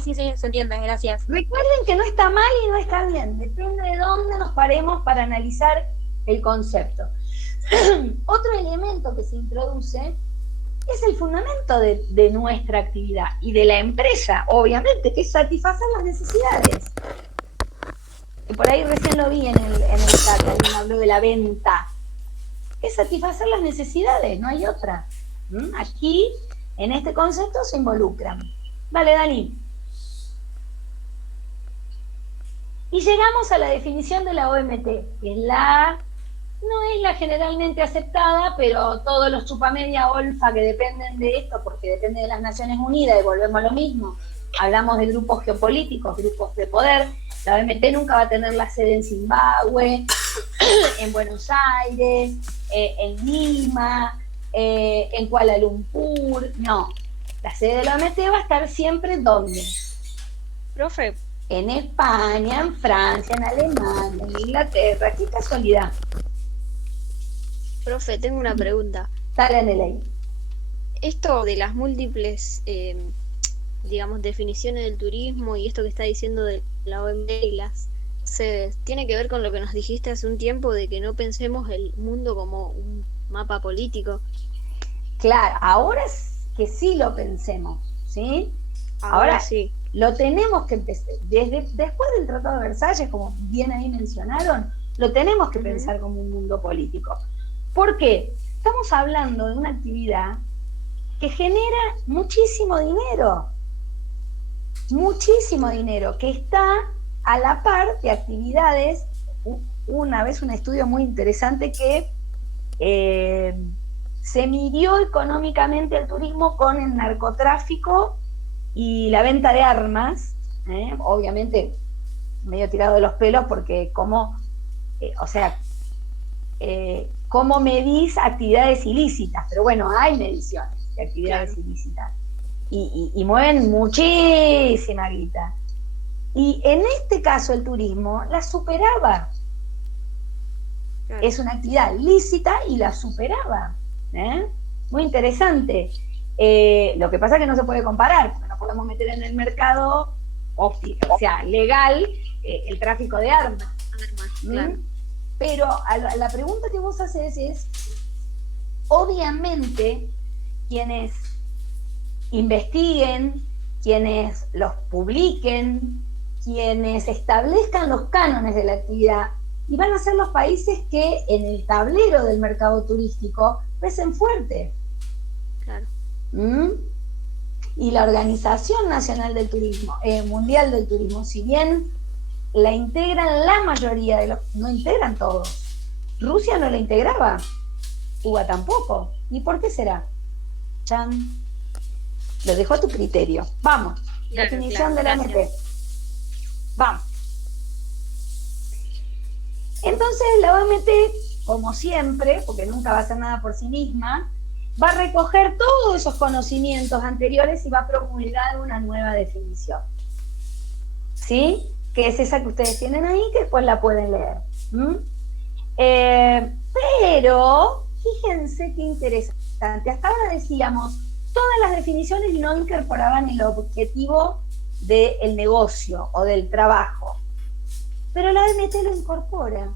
Sí, se entiende, gracias. Recuerden que no está mal y no está bien. Depende de dónde nos paremos para analizar el concepto. Otro elemento que se introduce es el fundamento de nuestra actividad y de la empresa, obviamente, que es satisfacer las necesidades. Y por ahí recién lo vi en el chat, alguien habló de la venta. Es satisfacer las necesidades, no hay otra. Aquí, en este concepto, se involucran. Vale, Dani. Y llegamos a la definición de la OMT, que no es la generalmente aceptada, pero todos los chupamedia olfa que dependen de esto, porque depende de las Naciones Unidas, y volvemos a lo mismo, hablamos de grupos geopolíticos, grupos de poder. La OMT nunca va a tener la sede en Zimbabue, en Buenos Aires, en Lima, en Kuala Lumpur, no. La sede de la OMT va a estar siempre ¿dónde? Profe. En España, en Francia, en Alemania, en Inglaterra. ¡Qué casualidad! Profe, tengo una pregunta. Dale, Nelly. Esto de las múltiples, digamos, definiciones del turismo y esto que está diciendo de la OMT y las sedes, ¿tiene que ver con lo que nos dijiste hace un tiempo de que no pensemos el mundo como un mapa político? Claro, ahora es que sí lo pensemos, ¿sí? Ahora sí. Lo tenemos que empezar. Después del Tratado de Versalles, como bien ahí mencionaron, lo tenemos que pensar como un mundo político. ¿Por qué? Estamos hablando de una actividad que genera muchísimo dinero, que está a la par de actividades. Una vez un estudio muy interesante que se midió económicamente el turismo con el narcotráfico y la venta de armas, obviamente medio tirado de los pelos porque cómo medís actividades ilícitas, pero bueno, hay mediciones de actividades ilícitas y mueven muchísima guita. Y en este caso el turismo la superaba. Es una actividad lícita y la superaba. Muy interesante. Lo que pasa es que no se puede comparar, porque no podemos meter en el mercado legal el tráfico de armas. Claro. Pero la pregunta que vos haces es, obviamente, quienes investiguen, quienes los publiquen, quienes establezcan los cánones de la actividad, y van a ser los países que en el tablero del mercado turístico pesen fuerte. Claro. Y la Organización Nacional del Turismo, Mundial del Turismo, si bien la integran la mayoría de los, no integran todos, Rusia no la integraba, Cuba tampoco. ¿Y por qué será? Chan. Lo dejo a tu criterio. Vamos, definición de la OMT. Vamos. Entonces la OMT, como siempre, porque nunca va a hacer nada por sí misma, va a recoger todos esos conocimientos anteriores y va a promulgar una nueva definición. ¿Sí? Que es esa que ustedes tienen ahí, que después la pueden leer. Pero, fíjense qué interesante. Hasta ahora decíamos, todas las definiciones no incorporaban el objetivo del negocio o del trabajo. Pero la OMT lo incorpora.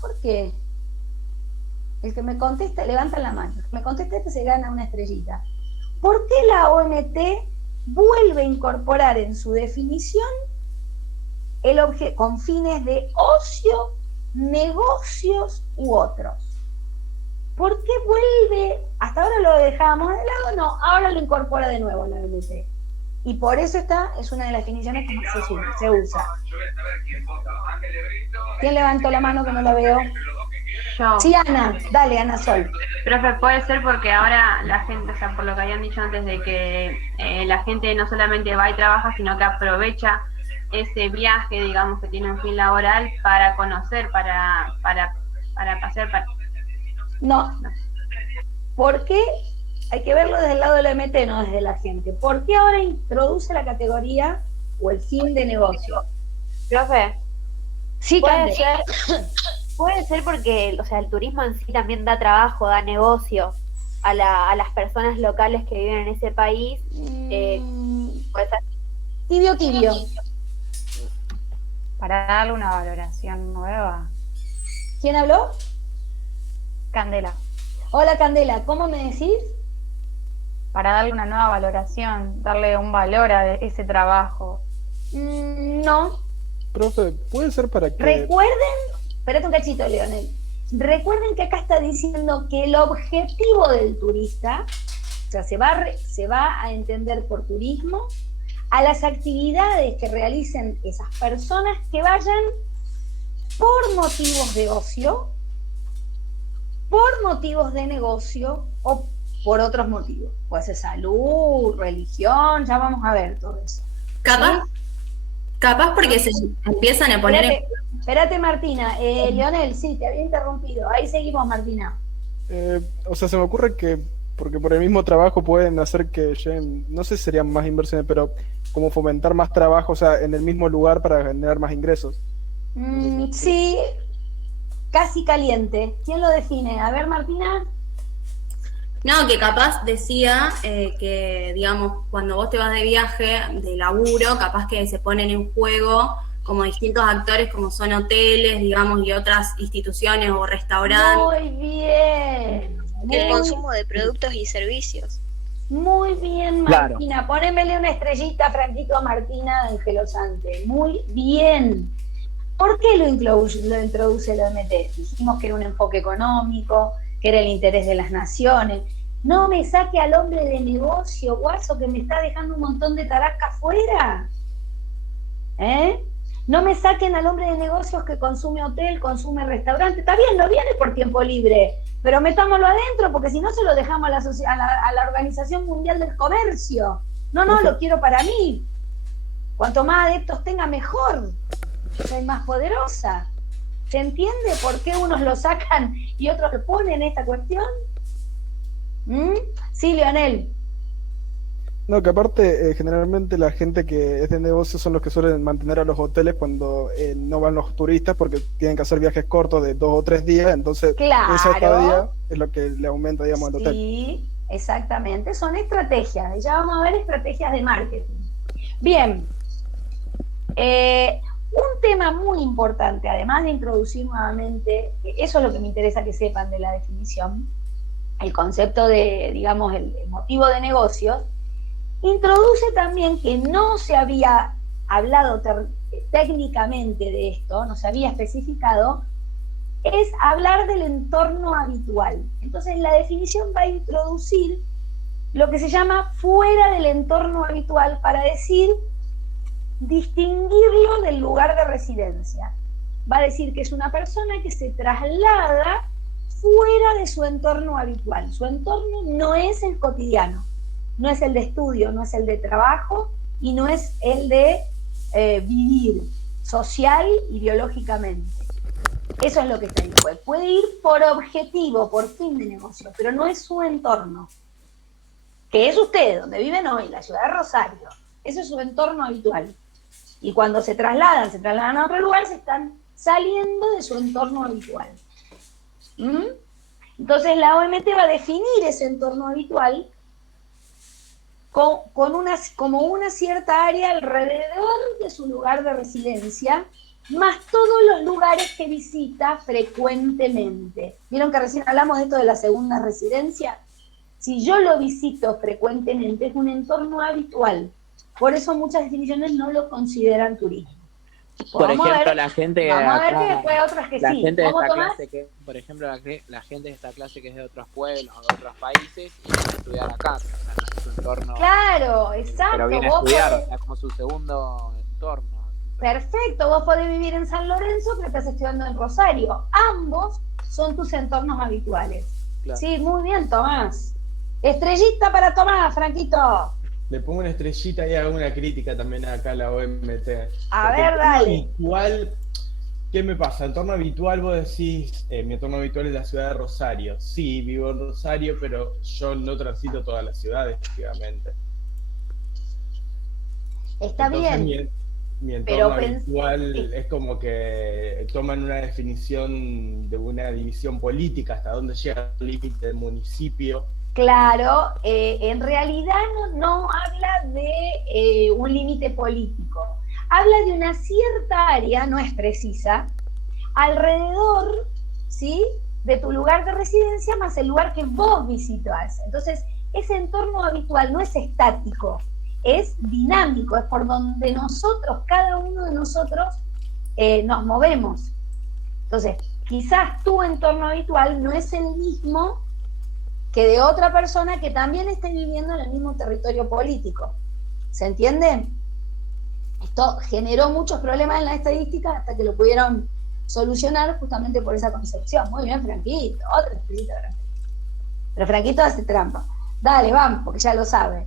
¿Por qué? El que me contesta, levanta la mano. El que me contesta este se gana una estrellita. ¿Por qué la OMT vuelve a incorporar en su definición el con fines de ocio, negocios u otros? ¿Por qué vuelve? Hasta ahora lo dejábamos de lado, no, ahora lo incorpora de nuevo la OMT. Y por eso esta es una de las definiciones que más se usa. ¿Quién levantó la mano que no la veo? Yo. Sí, Ana, dale, Ana Sol. Profe, puede ser porque ahora la gente, o sea, por lo que habían dicho antes de que la gente no solamente va y trabaja, sino que aprovecha ese viaje, digamos, que tiene un fin laboral para conocer, para pasear, No. ¿Por qué? Hay que verlo desde el lado de la OMT, no desde la gente. ¿Por qué ahora introduce la categoría o el fin de negocio? Profe, sí, puede ser porque, o sea, el turismo en sí también da trabajo, da negocio a las personas locales que viven en ese país. Puede ser. Tibio. Para darle una valoración nueva. ¿Quién habló? Candela. Hola, Candela, ¿cómo me decís? Para darle una nueva valoración, darle un valor a ese trabajo. No. Profe, puede ser para que... Recuerden, espérate un cachito, Leonel. Recuerden que acá está diciendo que el objetivo del turista, o sea, se va a entender por turismo a las actividades que realicen esas personas que vayan por motivos de ocio, por motivos de negocio o por otros motivos. Puede ser salud, religión, ya vamos a ver todo eso. Capaz porque se empiezan a poner... Espérate, Martina. Leonel, sí, te había interrumpido. Ahí seguimos, Martina. O sea, se me ocurre que, porque por el mismo trabajo pueden hacer que lleguen, no sé si serían más inversiones, pero como fomentar más trabajo, o sea, en el mismo lugar para generar más ingresos. Sí, casi caliente. ¿Quién lo define? A ver, Martina. No, que capaz decía que, digamos, cuando vos te vas de viaje, de laburo, capaz que se ponen en juego como distintos actores, como son hoteles, digamos, y otras instituciones o restaurantes. Muy bien. El consumo de productos y servicios. Muy bien, Martina. Claro. Ponémele una estrellita, Franquito, a Martina Angelosante. Muy bien. ¿Por qué lo introduce la OMT? Dijimos que era un enfoque económico, que era el interés de las naciones. No me saque al hombre de negocio, guaso, que me está dejando un montón de tarasca afuera. No me saquen al hombre de negocios que consume hotel, consume restaurante. Está bien, no viene por tiempo libre, pero metámoslo adentro, porque si no se lo dejamos a la Organización Mundial del Comercio. No, lo quiero para mí. Cuanto más adeptos tenga, mejor. Soy más poderosa. ¿Se entiende por qué unos lo sacan y otros lo ponen en esta cuestión? Sí, Leonel. No, que aparte, generalmente la gente que es de negocio son los que suelen mantener a los hoteles cuando no van los turistas, porque tienen que hacer viajes cortos de 2 o 3 días, entonces esa estadía es lo que le aumenta, digamos, al hotel. Sí, exactamente, son estrategias, ya vamos a ver estrategias de marketing. Bien, un tema muy importante, además de introducir nuevamente, eso es lo que me interesa que sepan de la definición, el concepto de, digamos, el motivo de negocios, introduce también que no se había hablado técnicamente de esto, no se había especificado, es hablar del entorno habitual. Entonces la definición va a introducir lo que se llama fuera del entorno habitual para decir, distinguirlo del lugar de residencia. va a decir que es una persona que se traslada fuera de su entorno habitual. Su entorno no es el cotidiano, no es el de estudio, no es el de trabajo y no es el de vivir social y biológicamente. Eso es lo que está ahí. Puede ir por objetivo, por fin de negocio, pero no es su entorno. Que es usted, donde viven hoy, la ciudad de Rosario. Ese es su entorno habitual. Y cuando se trasladan a otro lugar, se están saliendo de su entorno habitual. Entonces la OMT va a definir ese entorno habitual como una cierta área alrededor de su lugar de residencia, más todos los lugares que visita frecuentemente. ¿Vieron que recién hablamos de esto de la segunda residencia? Si yo lo visito frecuentemente, es un entorno habitual. Por eso muchas definiciones no lo consideran turismo. Por ejemplo, la gente vamos a ver que después hay otras que la sí. gente de ¿Cómo, esta Tomás? clase que, por ejemplo, la gente de esta clase que es de otros pueblos o de otros países y viene a estudiar acá, o sea, no es su entorno. Claro, exacto. Pero viene a vos estudiar, podés, o sea, como su segundo entorno. perfecto, vos podés vivir en San Lorenzo, pero estás estudiando en Rosario. Ambos son tus entornos habituales. Claro. Sí, muy bien, Tomás. Estrellita para Tomás, Franquito. Le pongo una estrellita y hago una crítica también acá a la OMT. A ver, dale. Habitual, ¿qué me pasa? Entorno habitual, vos decís, mi entorno habitual es la ciudad de Rosario. Sí, vivo en Rosario, pero yo no transito toda la ciudad, efectivamente. Está Entonces, bien. Mi entorno Pero habitual es como que toman una definición de una división política, hasta dónde llega el límite del municipio. Claro, en realidad no habla de un límite político. Habla de una cierta área, no es precisa, alrededor, ¿sí?, de tu lugar de residencia más el lugar que vos visitas. Entonces, ese entorno habitual no es estático, es dinámico, es por donde nosotros, cada uno de nosotros, nos movemos. Entonces, quizás tu entorno habitual no es el mismo que de otra persona que también esté viviendo en el mismo territorio político. ¿Se entiende? Esto generó muchos problemas en la estadística hasta que lo pudieron solucionar justamente por esa concepción. Muy bien, Franquito, otra estrellita, Franquito. Pero Franquito hace trampa. Dale, vamos, porque ya lo sabe.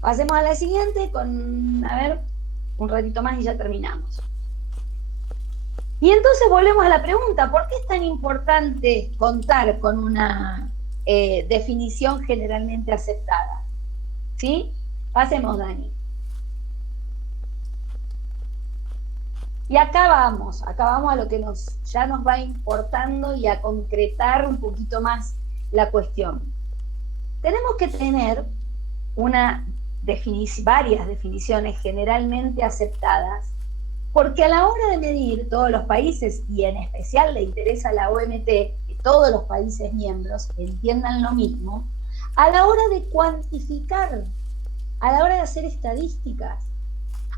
Pasemos a la siguiente con, a ver, un ratito más y ya terminamos. Y entonces volvemos a la pregunta, ¿por qué es tan importante contar con una definición generalmente aceptada? ¿Sí? Pasemos, Dani. Y acá vamos a lo que ya nos va importando y a concretar un poquito más la cuestión. Tenemos que tener varias definiciones generalmente aceptadas, porque a la hora de medir todos los países, y en especial le interesa a la OMT que todos los países miembros entiendan lo mismo, a la hora de cuantificar, a la hora de hacer estadísticas,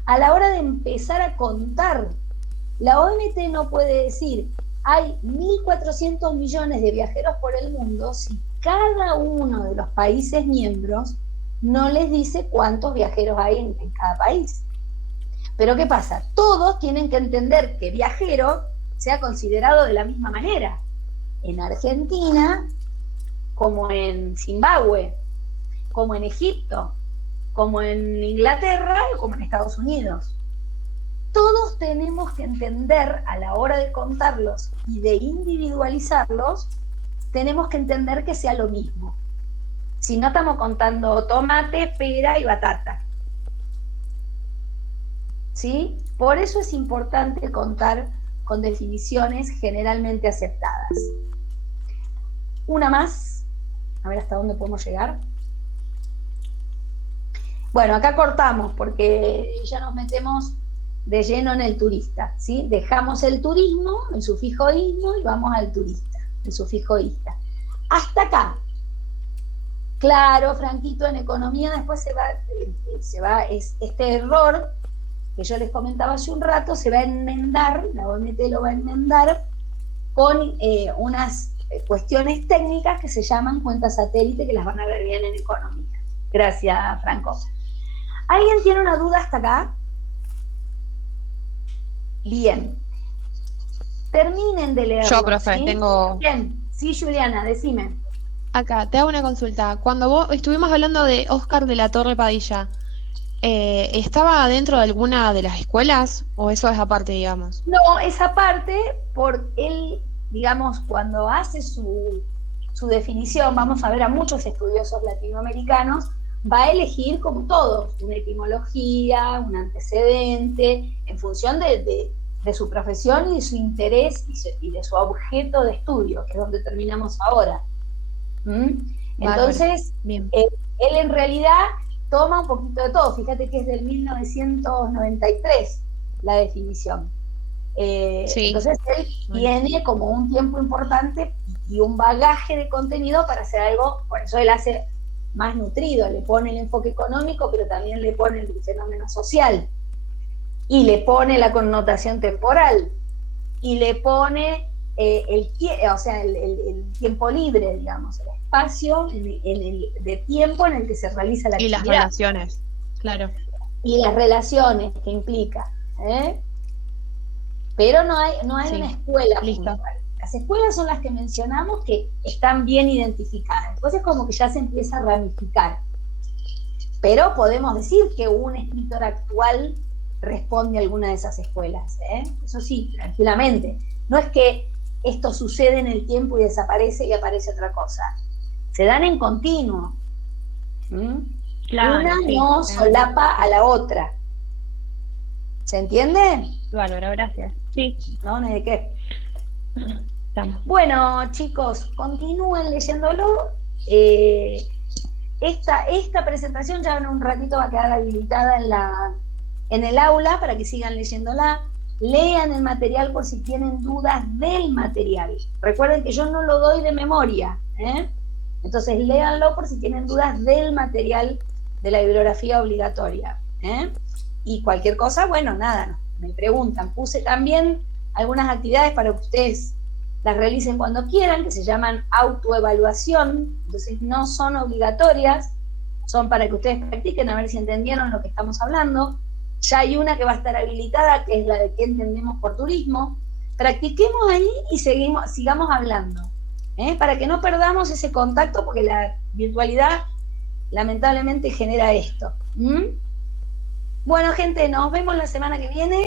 a la hora de empezar a contar, la OMT no puede decir hay 1.400 millones de viajeros por el mundo si cada uno de los países miembros no les dice cuántos viajeros hay en cada país. Pero ¿qué pasa? Todos tienen que entender que viajero sea considerado de la misma manera. En Argentina, como en Zimbabue, como en Egipto, como en Inglaterra o como en Estados Unidos. Todos tenemos que entender a la hora de contarlos y de individualizarlos, tenemos que entender que sea lo mismo. Si no estamos contando tomate, pera y batata. ¿Sí? Por eso es importante contar con definiciones generalmente aceptadas. Una más, a ver hasta dónde podemos llegar. Bueno, acá cortamos porque ya nos metemos de lleno en el turista, ¿sí? Dejamos el turismo, el sufijo ismo, y vamos al turista, el sufijo ista. Hasta acá. Claro, Franquito, en economía después se va este error que yo les comentaba hace un rato, se va a enmendar, la OMT lo va a enmendar con unas cuestiones técnicas que se llaman cuentas satélite, que las van a ver bien en economía. Gracias, Franco. ¿Alguien tiene una duda hasta acá? Bien. terminen de leerlo. Yo, profe, ¿sí? tengo... Bien, sí, Juliana, decime. Acá, te hago una consulta. Cuando vos estuvimos hablando de Oscar de la Torre Padilla, ¿estaba dentro de alguna de las escuelas o eso es aparte, digamos? No, esa parte, por él, digamos, cuando hace su definición, vamos a ver a muchos estudiosos latinoamericanos, va a elegir como todos, una etimología, un antecedente, en función de su profesión y de su interés y de su objeto de estudio, que es donde terminamos ahora. Entonces, bien. Él en realidad toma un poquito de todo. Fíjate que es del 1993 la definición. Sí. Entonces él tiene como un tiempo importante y un bagaje de contenido para hacer algo, por eso él hace más nutrido, le pone el enfoque económico, pero también le pone el fenómeno social, y le pone la connotación temporal, y le pone el tiempo libre, digamos, el espacio de tiempo en el que se realiza la actividad. Y las relaciones, claro. Y las relaciones que implica. Pero no hay sí, una escuela puntual. Las escuelas son las que mencionamos que están bien identificadas. Entonces como que ya se empieza a ramificar. Pero podemos decir que un escritor actual responde a alguna de esas escuelas. Eso sí, tranquilamente. No es que esto sucede en el tiempo y desaparece y aparece otra cosa. Se dan en continuo. Claro, una sí, no solapa a la otra. ¿Se entiende? Bárbaro, gracias. Sí. No, no hay de qué. Bueno, chicos, continúen leyéndolo. Esta presentación ya en un ratito va a quedar habilitada en el aula para que sigan leyéndola. Lean el material por si tienen dudas del material. Recuerden que yo no lo doy de memoria, entonces léanlo por si tienen dudas del material de la bibliografía obligatoria. Y cualquier cosa, bueno, nada, me preguntan. Puse también algunas actividades para que ustedes las realicen cuando quieran, que se llaman autoevaluación, entonces no son obligatorias, son para que ustedes practiquen a ver si entendieron lo que estamos hablando. Ya hay una que va a estar habilitada, que es la de qué entendemos por turismo. Practiquemos ahí y sigamos hablando, para que no perdamos ese contacto, porque la virtualidad lamentablemente genera esto. Bueno, gente, nos vemos la semana que viene.